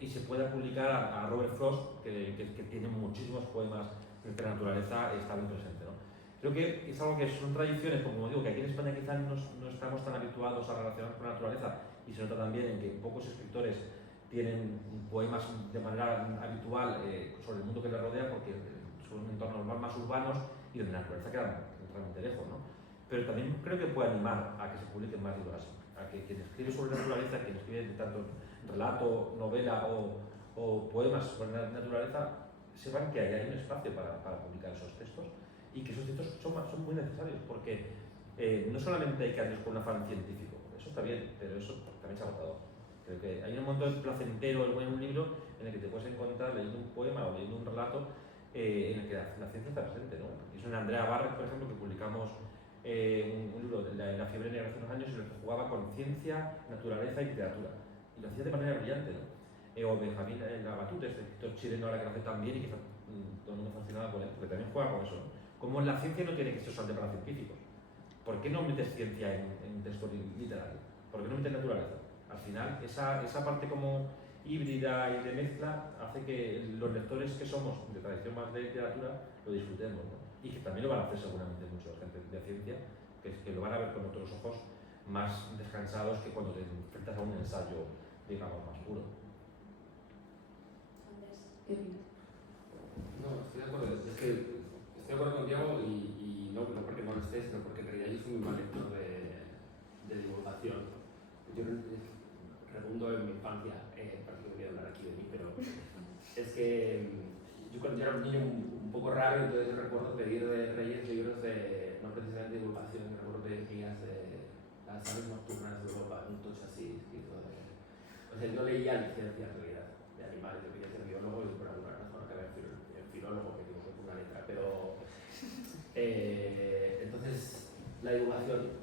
se pueda publicar a Robert Frost, que tiene muchísimos poemas en que la naturaleza está bien presente, ¿no? Creo que es algo que son tradiciones, como digo, que aquí en España quizás no estamos tan habituados a relacionar con la naturaleza, y se nota también en que pocos escritores tienen poemas de manera habitual sobre el mundo que les rodea, porque son entornos más urbanos y donde la naturaleza queda realmente lejos, ¿no? Pero también creo que puede animar a que se publiquen más libros así, a que quien escribe sobre naturaleza, quien escribe tanto relato, novela o poemas sobre la naturaleza, sepan que hay un espacio para publicar esos textos, y que esos textos son muy necesarios, porque no solamente hay que hacer con un afán científico, eso está bien, pero eso también se ha agotado. Creo que hay un momento placentero en un libro en el que te puedes encontrar leyendo un poema o leyendo un relato en el que la ciencia está presente, ¿no? Y eso en Andrea Barret, por ejemplo, que publicamos un libro de la fiebre negra hace unos años, en el que jugaba con ciencia, naturaleza y literatura. Y lo hacía de manera brillante, ¿no? o Benjamín Labatut, este escritor chileno ahora que lo hace tan bien y que está todo el mundo fascinado con él, porque también juega con eso, ¿no? Como la ciencia no tiene que ser solamente para científicos. ¿Por qué no metes ciencia en texto literario? ¿Por qué no metes naturaleza? Al final, esa parte como híbrida y de mezcla hace que los lectores que somos de tradición más de literatura lo disfrutemos, ¿no? Y que también lo van a hacer seguramente mucha gente de ciencia, que lo van a ver con otros ojos más descansados que cuando te enfrentas a un ensayo, digamos, más puro. Andrés, ¿qué opinas? No, estoy de acuerdo. Es que estoy de acuerdo con Diego y no porque no lo esté, sino porque en realidad yo soy muy mal lector de divulgación. Yo rebundo en mi infancia, para que no voy a hablar aquí de mí, pero es que yo cuando yo era un niño un poco raro, entonces yo recuerdo pedir de Reyes libros de, no precisamente de divulgación, yo recuerdo pedir guías de las aves nocturnas de Europa, un tocho así, escrito de... O sea, yo leía licencias en realidad de animales, yo quería ser biólogo y por alguna razón acabé en filólogo, que digo que fue una letra, pero entonces la divulgación,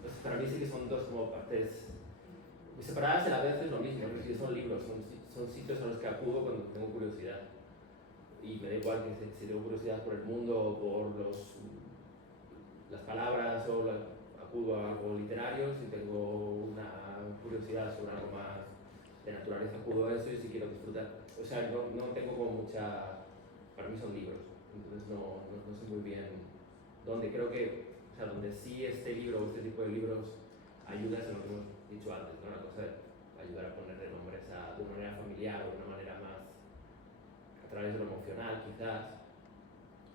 pues para mí sí que son dos como partes separadas, a la vez es lo mismo, porque son libros, son sitios a los que acudo cuando tengo curiosidad. Y me da igual que si tengo curiosidad por el mundo o por las palabras o acudo a algo literario, si tengo una curiosidad sobre algo más de naturaleza acudo a eso y si quiero disfrutar. O sea, no tengo como mucha... Para mí son libros, entonces no sé muy bien dónde. Creo que, o sea, donde sí este libro o este tipo de libros ayuda es en lo que hemos dicho antes, ¿no? La cosa de ayudar a ponerle nombres de una manera familiar o de una manera más a través de lo emocional, quizás.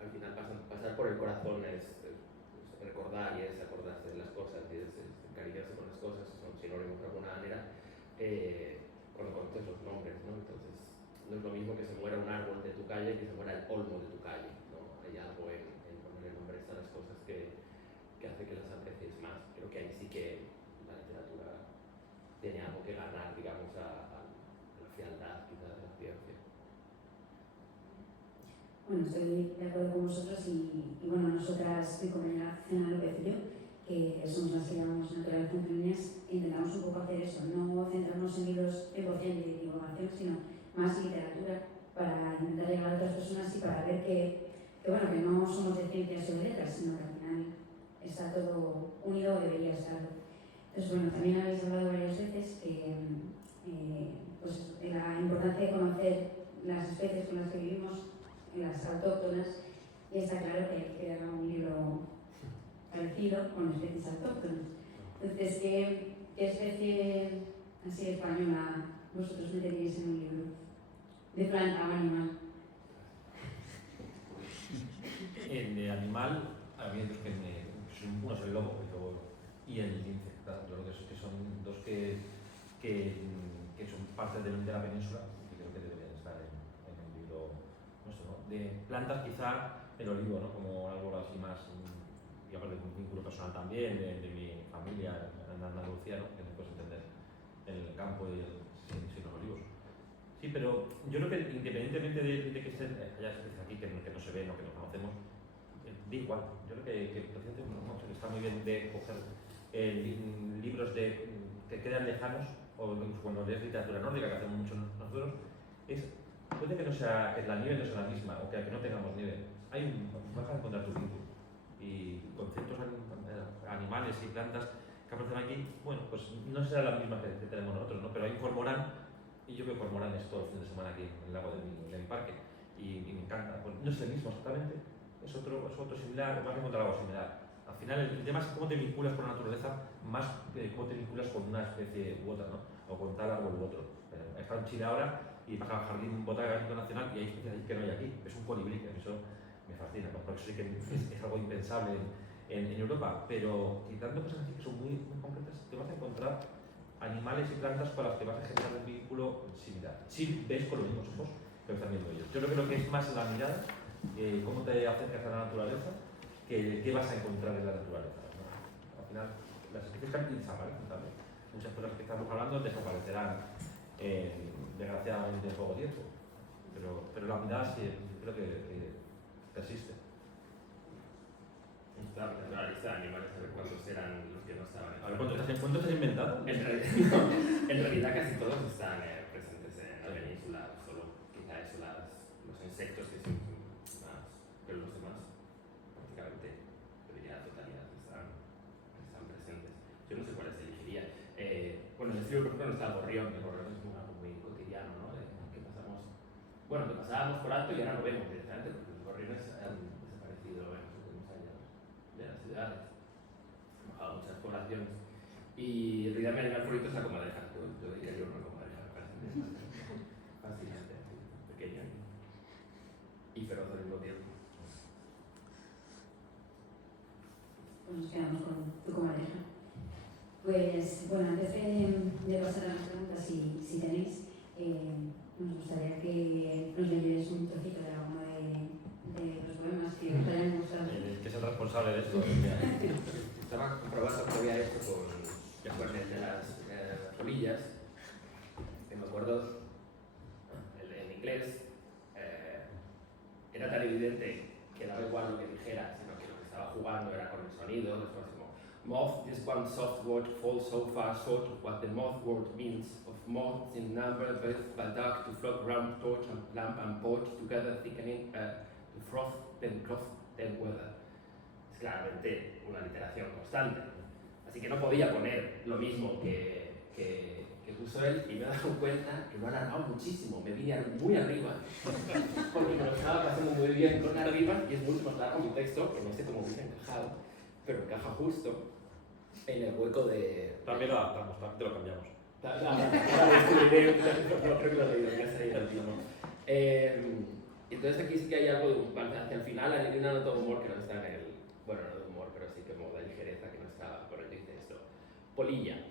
Al final pasar por el corazón es recordar y es acordarse de las cosas y es encariñarse con las cosas, son sinónimos de alguna manera, cuando conoces los nombres, ¿no? Entonces, no es lo mismo que se muera un árbol de tu calle que se muera el olmo de tu calle, ¿no? Hay algo en ponerle nombres a las cosas que hace que las aprecies más. Creo que ahí sí que la literatura tiene algo que ganar, digamos, a la frialdad quizás de la ciencia. Bueno, estoy de acuerdo con vosotros y bueno, nosotras, mi compañera Cena López y yo, que somos las que llamamos naturaleza en femeninas, intentamos un poco hacer eso, no centrarnos en libros 100% de divulgación, sino más literatura para intentar llegar a otras personas y para ver que bueno, que no somos de ciencias o de letras, sino que al final está todo unido o debería estarlo. Entonces, bueno, también habéis hablado varias veces que pues, de la importancia de conocer las especies con las que vivimos, las autóctonas, y está claro que hay que crear un libro parecido con especies autóctonas. Entonces, ¿qué especie así española vosotros meteríais en un libro? ¿De planta o animal? De animal, a mí es que uno es el lobo y el lince, claro, yo creo que son dos que son parte de la península y creo que deberían estar en el libro nuestro, ¿no? De plantas quizá el olivo, ¿no? Como algo así más, y aparte de un vínculo personal también, de mi familia en Andalucía, ¿no? Que no puedes entender el campo sin los olivos. Sí, pero yo creo que independientemente de que estén haya especies aquí que no se ven o que no conocemos, da igual. Yo creo que está muy bien de coger libros que quedan lejanos, o incluso cuando lees literatura nórdica, que hacemos mucho nosotros, puede que no sea, que la nieve no sea la misma, o que no tengamos nieve. Vas a encontrar tu vínculo. Y conceptos animales y plantas que aparecen aquí, bueno, pues no será la misma que tenemos nosotros, ¿no? Pero hay un cormorán, y yo veo cormoranes todo el fin de semana aquí en el lago de mi parque, y me encanta. Pues no es el mismo exactamente, es otro similar, vas a encontrar algo similar. Al final el tema es cómo te vinculas con la naturaleza más que cómo te vinculas con una especie u otra, ¿no? O con tal árbol u otro. He estado en Chile ahora y vas al Jardín Botánico Nacional y hay especies que no hay aquí. Es un colibrí, eso me fascina, ¿no? Porque eso sí que es algo impensable en Europa, pero quitando cosas así que son muy, muy concretas, te vas a encontrar animales y plantas con las que vas a generar un vínculo similar. Si ves con los mismos ojos que están viendo ellos. Yo creo que lo que es más la mirada, cómo te acercas a la naturaleza, que qué vas a encontrar en la naturaleza, ¿no? Al final, las especies que desaparecen también. Muchas cosas que estamos hablando desaparecerán, desgraciadamente, en poco tiempo. Pero la mirada sí, creo que persiste. Claro, la lista de animales, a ver cuántos eran los que no estaban. A ver, ¿cuántos te has inventado? En realidad casi todos están presentes. gorrión es algo muy cotidiano, ¿no? Que pasábamos por alto y ahora no vemos directamente, porque los gorriones han desaparecido en los últimos años de las ciudades. Han bajado muchas poblaciones. Y en realidad mi animal favorito es la comadreja. Yo diría yo una comadreja, me parece fascinante, pequeña y feroz al mismo tiempo. Pues nos quedamos con tu comadreja. Pues bueno, antes de pasar a las preguntas, si tenéis, nos gustaría que nos leyerais un trocito de alguno de los poemas que os hayan gustado. Que es el responsable de esto. Estaba comprobando que había hecho con el de las polillas, que me acuerdo, en inglés era tan evidente que daba igual lo que dijera, sino que lo que estaba jugando era con el sonido. Después como, moth, this one soft word falls so far short of what the moth word means, of moths in number, both by dark to flock round torch and lamp and porch, together thickening to froth, then cloth, then weather. Es claramente una literación constante. Así que no podía poner lo mismo que puso él, y me he dado cuenta que lo ha alargado muchísimo. Me vine muy arriba, porque me lo estaba pasando muy bien con arriba, y es mucho más largo mi texto, que no sé cómo hubiera encajado, pero encaja justo en el hueco de... También lo adaptamos, también te lo cambiamos. No creo que lo he leído, que ha salido el mismo. Entonces aquí sí que hay algo, hacia el final hay una nota de humor que no está en el... Bueno, no de humor, pero sí que moda ligereza que no estaba. Por ello dice esto. Polilla.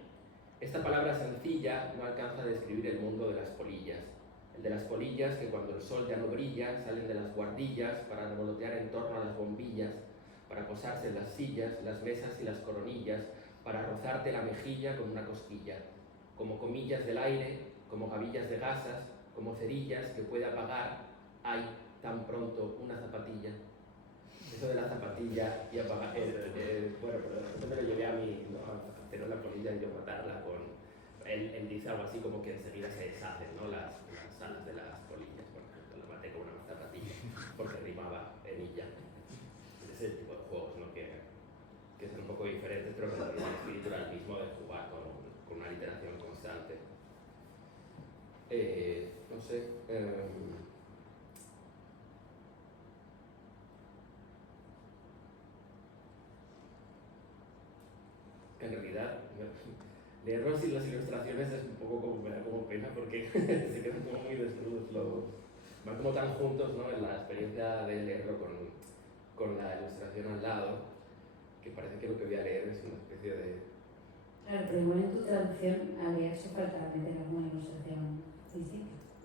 Esta palabra sencilla no alcanza a describir el mundo de las polillas. El de las polillas que cuando el sol ya no brilla salen de las guardillas para revolotear en torno a las bombillas, para posarse en las sillas, las mesas y las coronillas, para rozarte la mejilla con una cosquilla, como comillas del aire, como gavillas de gasas, como cerillas que puede apagar, ay, tan pronto, una zapatilla. Eso de la zapatilla y apagar, bueno, pero de repente me lo llevé a mi, ¿no? A hacer la polilla y yo matarla con, él dice algo así como que enseguida se deshacen, ¿no? Las alas de las polillas, por ejemplo, la maté con una zapatilla, porque rimaba en ella. Ese es el tipo de juegos, ¿no? Que son un poco diferentes, pero que el espíritu era el mismo de jugar con una literación constante. No sé. En realidad, leerlos y las ilustraciones es un poco como, me da como pena porque se quedan como muy desnudos, van como tan juntos, ¿no? En la experiencia de leerlo con la ilustración al lado, que parece que lo que voy a leer es una especie de... Claro, pero igual en tu traducción habría hecho falta meter alguna ilustración distinta,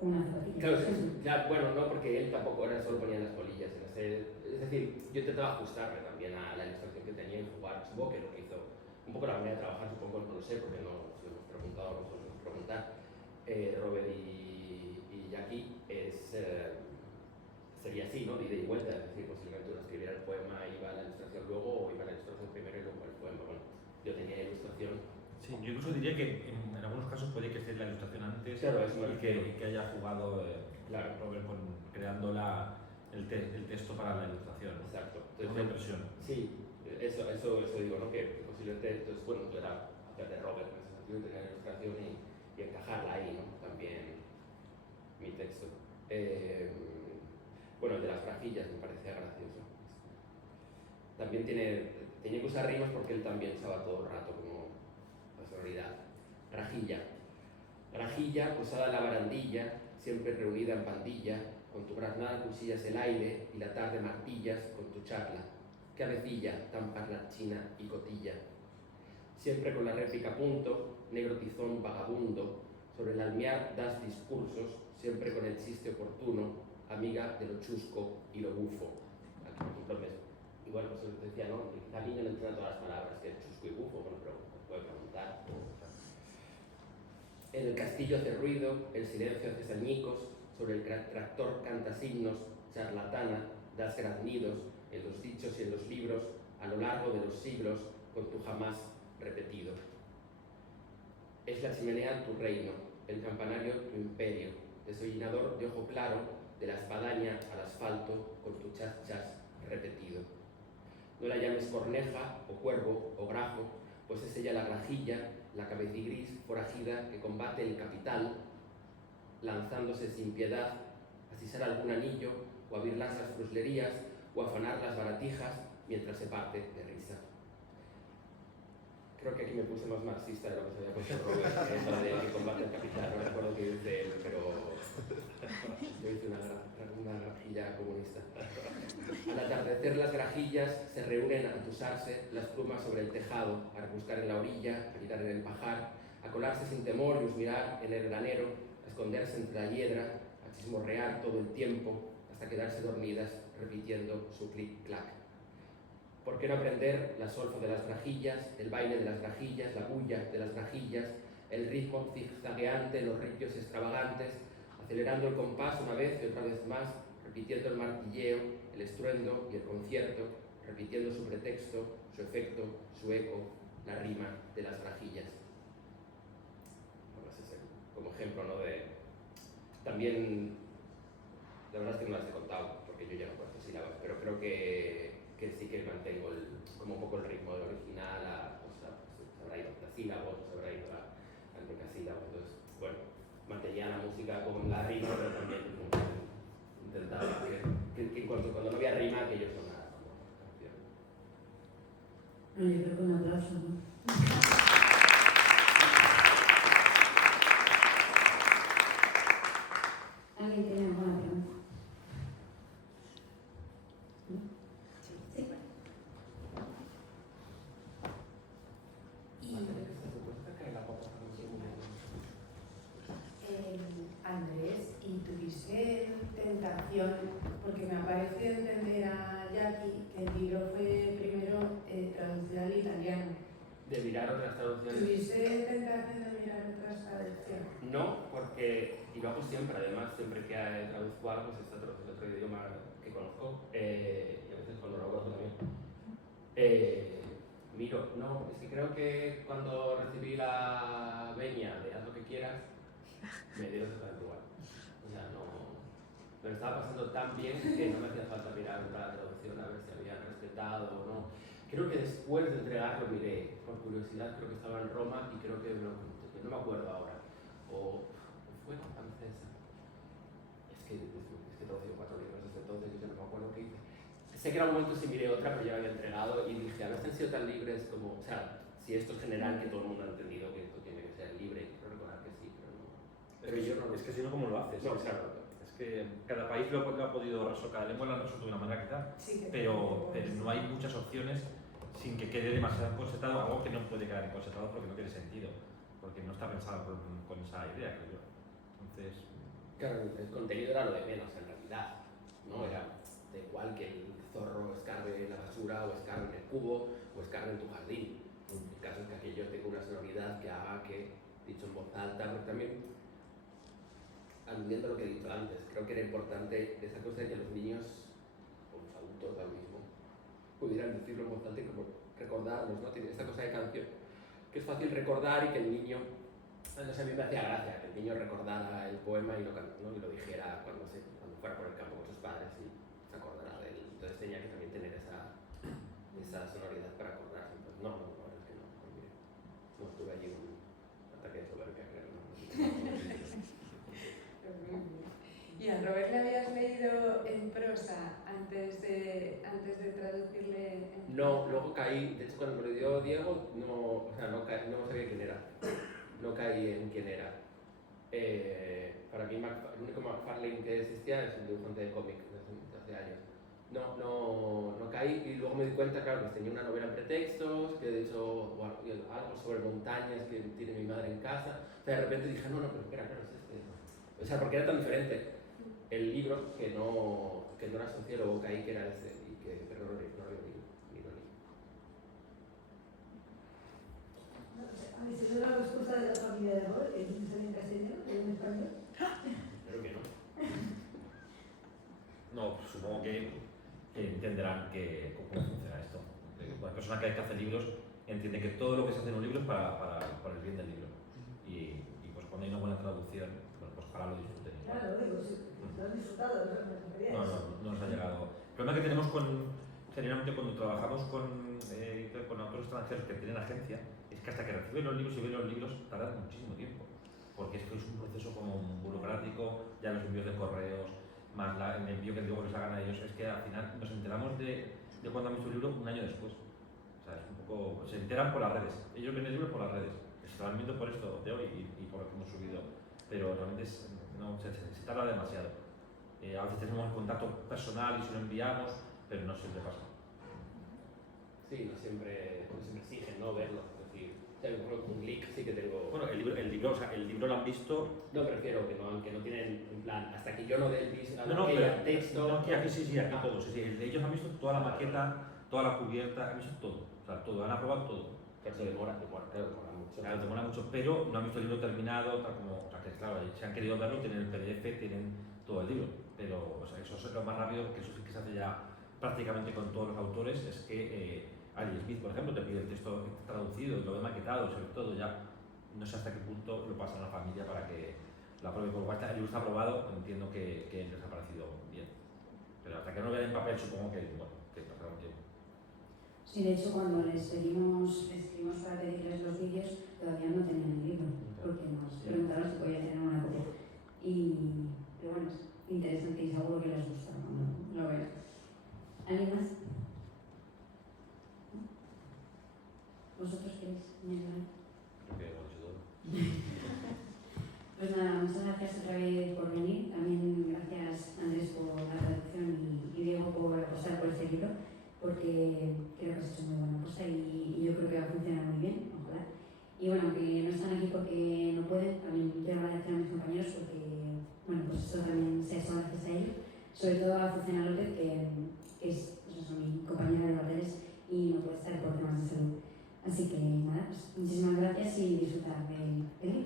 una zapatilla. Claro, ya, bueno, no, porque él tampoco era solo ponía las polillas, es decir, yo intentaba ajustarme también a la ilustración que tenía y jugar, supongo que lo que hizo, un poco la manera de trabajar, supongo, no lo sé, porque no nos hemos preguntado, no nos hemos preguntar, Robert y Jackie, sería así, ¿no? De ida y vuelta, es decir, posiblemente uno escribiera el poema, iba a la ilustración luego, o iba a la ilustración primero y luego el poema. Bueno, yo tenía la ilustración. Sí, yo incluso diría que en algunos casos puede que esté la ilustración antes, claro, eso y que haya jugado claro, Robert creando el texto para la ilustración. Exacto. Tengo la impresión. Sí, eso digo, ¿no? Que posiblemente, entonces, bueno, yo era hacer de Robert en ese sentido, tener la ilustración y encajarla ahí, ¿no? También mi texto. Bueno, el de las brajillas me parecía gracioso. También tenía que usar rimas porque él también usaba todo el rato como la sonoridad. Rajilla. Rajilla posada en la barandilla, siempre reunida en pandilla, con tu braznal cuchillas el aire y la tarde martillas con tu charla. Qué avecilla, tan parlachina y cotilla. Siempre con la réplica a punto, negro tizón vagabundo, sobre el almiar das discursos, siempre con el chiste oportuno, amiga de lo chusco y lo bufo. Aquí, por ejemplo, igual pues decía, ¿no? A mí no le entran todas las palabras, que es chusco y bufo, bueno, pero puede preguntar. En el castillo hace ruido, el silencio hace sañicos, sobre el tractor canta signos, charlatana, das graznidos, en los dichos y en los libros, a lo largo de los siglos, con tu jamás repetido. Es la chimenea tu reino, el campanario tu imperio, desollinador de ojo claro, de la espadaña al asfalto, con tu chas chas repetido. No la llames corneja, o cuervo, o grajo, pues es ella la grajilla, la cabecigris forajida que combate el capital, lanzándose sin piedad a sisar algún anillo, o a birlar las fruslerías, o a afanar las baratijas, mientras se parte de risa. Creo que aquí me puse más marxista de lo que se había puesto Robert, en la de que combate el capital, no recuerdo qué dice él, pero yo hice una grajilla comunista. Al atardecer las grajillas se reúnen a tusarse las plumas sobre el tejado, a rebuscar en la orilla, a mirar en el pajar, a colarse sin temor y husmear en el granero, a esconderse entre la hiedra, a chismorrear todo el tiempo, hasta quedarse dormidas repitiendo su clic-clac. ¿Por qué no aprender la solfa de las grajillas, el baile de las grajillas, la bulla de las grajillas, el ritmo zigzagueante, los ripios extravagantes, acelerando el compás una vez y otra vez más, repitiendo el martilleo, el estruendo y el concierto, repitiendo su pretexto, su efecto, su eco, la rima de las grajillas? Bueno, ese es como ejemplo, ¿no? También, la verdad es que no las he contado, porque yo ya no cuento sílabas, pero creo que sí que mantengo como un poco el ritmo del original, se habrá ido a sílabos, se habrá ido a endecasílabos, entonces, bueno, mantenía la música con la rima, pero también intentaba que cuando no había rima, que ellos sonara como canción. Bueno, yo creo que un aplauso, ¿no? ¿Alguien tiene alguna pregunta? Sí. Andrés, ¿y tuviste tentación? Porque me parece entender a Jackie que el libro fue primero traducido al italiano. De mirar otras traducciones. ¿Tuviste tentación de mirar otras traducciones? No, porque, y lo hago siempre, además, siempre que traduzco algo, pues es otro idioma que conozco, y a veces cuando lo hago también. Miro, no, es que creo que cuando recibí la venia de haz lo que quieras, me dio exactamente igual. O sea, no. Me lo estaba pasando tan bien que no me hacía falta mirar otra traducción a ver si habían respetado o no. Creo que después de entregarlo miré, por curiosidad, creo que estaba en Roma y creo que no me acuerdo ahora. O fue la francesa. Es que traducí 4 libros desde entonces y yo no me acuerdo qué hice. Sé que en algún momento sí miré otra, pero ya la había entregado y dije, a veces han sido tan libres como, o sea, si esto es general, que todo el mundo ha entendido que esto tiene que ser libre, quiero recordar que sí, pero no. Pero yo no. Es que si no, ¿cómo lo haces? No, claro. Es que cada país lo ha podido resolver, cada lengua lo ha resuelto de una manera quizá, Sí, pero no hay muchas opciones sin que quede demasiado encorsetado, algo que no puede quedar encorsetado porque no tiene sentido, porque no está pensado con esa idea, creo yo. Entonces... Claro, el contenido era lo de menos en realidad, ¿no? Era da igual que el zorro escarbe en la basura o escarbe en el cubo o escarbe en tu jardín. El caso es que aquello tenga una sonoridad que haga que, dicho en voz alta, pero también, aludiendo a lo que he dicho antes, creo que era importante esa cosa de que los niños, o los adultos ahora mismo, pudieran decirlo en voz alta y como recordarlos, ¿no? Tiene esta cosa de canción, que es fácil recordar y que el niño, no sé, a mí me hacía gracia que el niño recordara el poema y lo dijera cuando fuera por el campo con sus padres y se acordara de él. Entonces tenía que también tener esa sonoridad para acordarse. Entonces, no, es que no, mire, no estuve allí en un ataque de soberbia, creo. ¿Y a Robert le habías leído en prosa antes de traducirle? No, luego caí, de hecho cuando me lo dio Diego, no sabía quién era. No caí en quién era. Para mí el único McFarlane que existía es un dibujante de cómic desde hace años. No caí y luego me di cuenta, claro, que tenía una novela en pretextos, que de hecho algo sobre montañas que tiene mi madre en casa. O sea, de repente dije, no, pero espera, claro, es este. O sea, porque era tan diferente el libro que no era sociólogo, caí que era ese y que no lo leí. A mí se la respuesta de la familia de Robert, que no sale en castellano, pero en español. Creo que no. No, supongo que entenderán cómo funciona esto. Una persona que hace libros entiende que todo lo que se hace en un libro es para el bien del libro. Y pues cuando hay una buena traducción, bueno, pues ojalá lo disfruten. Claro, digo, sí, lo han disfrutado, No nos ha llegado. El problema que tenemos generalmente cuando trabajamos con con autores extranjeros que tienen agencia es que hasta que reciben los libros y ven los libros tardan muchísimo tiempo, porque es que es un proceso como burocrático, ya los envíos de correos, más el envío que luego les hagan a ellos, es que al final nos enteramos de cuando han visto el libro un año después. O sea, es un poco, se enteran por las redes, ellos ven el libro por las redes, se están viendo por esto de hoy y por lo que hemos subido, pero realmente se tarda demasiado. A veces tenemos el contacto personal y se lo enviamos, pero no siempre pasa. Sí, no siempre exigen no verlo. Es decir, un clic sí que tengo. Bueno, el libro lo han visto. No, prefiero que no tienen en plan, hasta que yo no dé el piso, Pero texto. No, aquí sí, aquí todo. Sí, ellos han visto toda la maqueta, toda la cubierta, han visto todo. O sea, todo, han aprobado todo. Pero demora mucho. Claro, demora mucho, pero no han visto el libro terminado, tal como, o sea, que claro, si han querido verlo, tienen el PDF, tienen todo el libro. Pero, o sea, eso es lo más rápido, que eso sí que se hace ya prácticamente con todos los autores, es que Ali Smith, por ejemplo, te pide el texto traducido y lo ve maquetado, sobre todo ya, no sé hasta qué punto lo pasan a la familia para que la apruebe. Por el libro está aprobado, entiendo que les ha parecido bien. Pero hasta que no lo vean en papel, supongo que, bueno, que pasará un tiempo. Sí, de hecho, cuando les escribimos para pedirles los vídeos, todavía no tenían el libro, porque nos preguntaron si podía tener una copia. Pero bueno, es interesante y seguro que les gusta cuando lo vean. ¿Alguien más? ¿Vosotros queréis añadir algo? Creo que hemos hecho todo. Pues nada, muchas gracias otra vez por venir. También gracias, Andrés, por la traducción y Diego por apostar por este libro, porque creo que has hecho muy buena cosa y yo creo que va a funcionar muy bien, ojalá. Y bueno, que no están aquí porque no pueden, también quiero agradecer a mis compañeros porque, bueno, pues esto también se ha hecho gracias a ellos, sobre todo a Azucena López, que es mi compañera de Bardeles y no puede estar por temas de salud. Así que nada, pues muchísimas gracias y disfrutar del libro.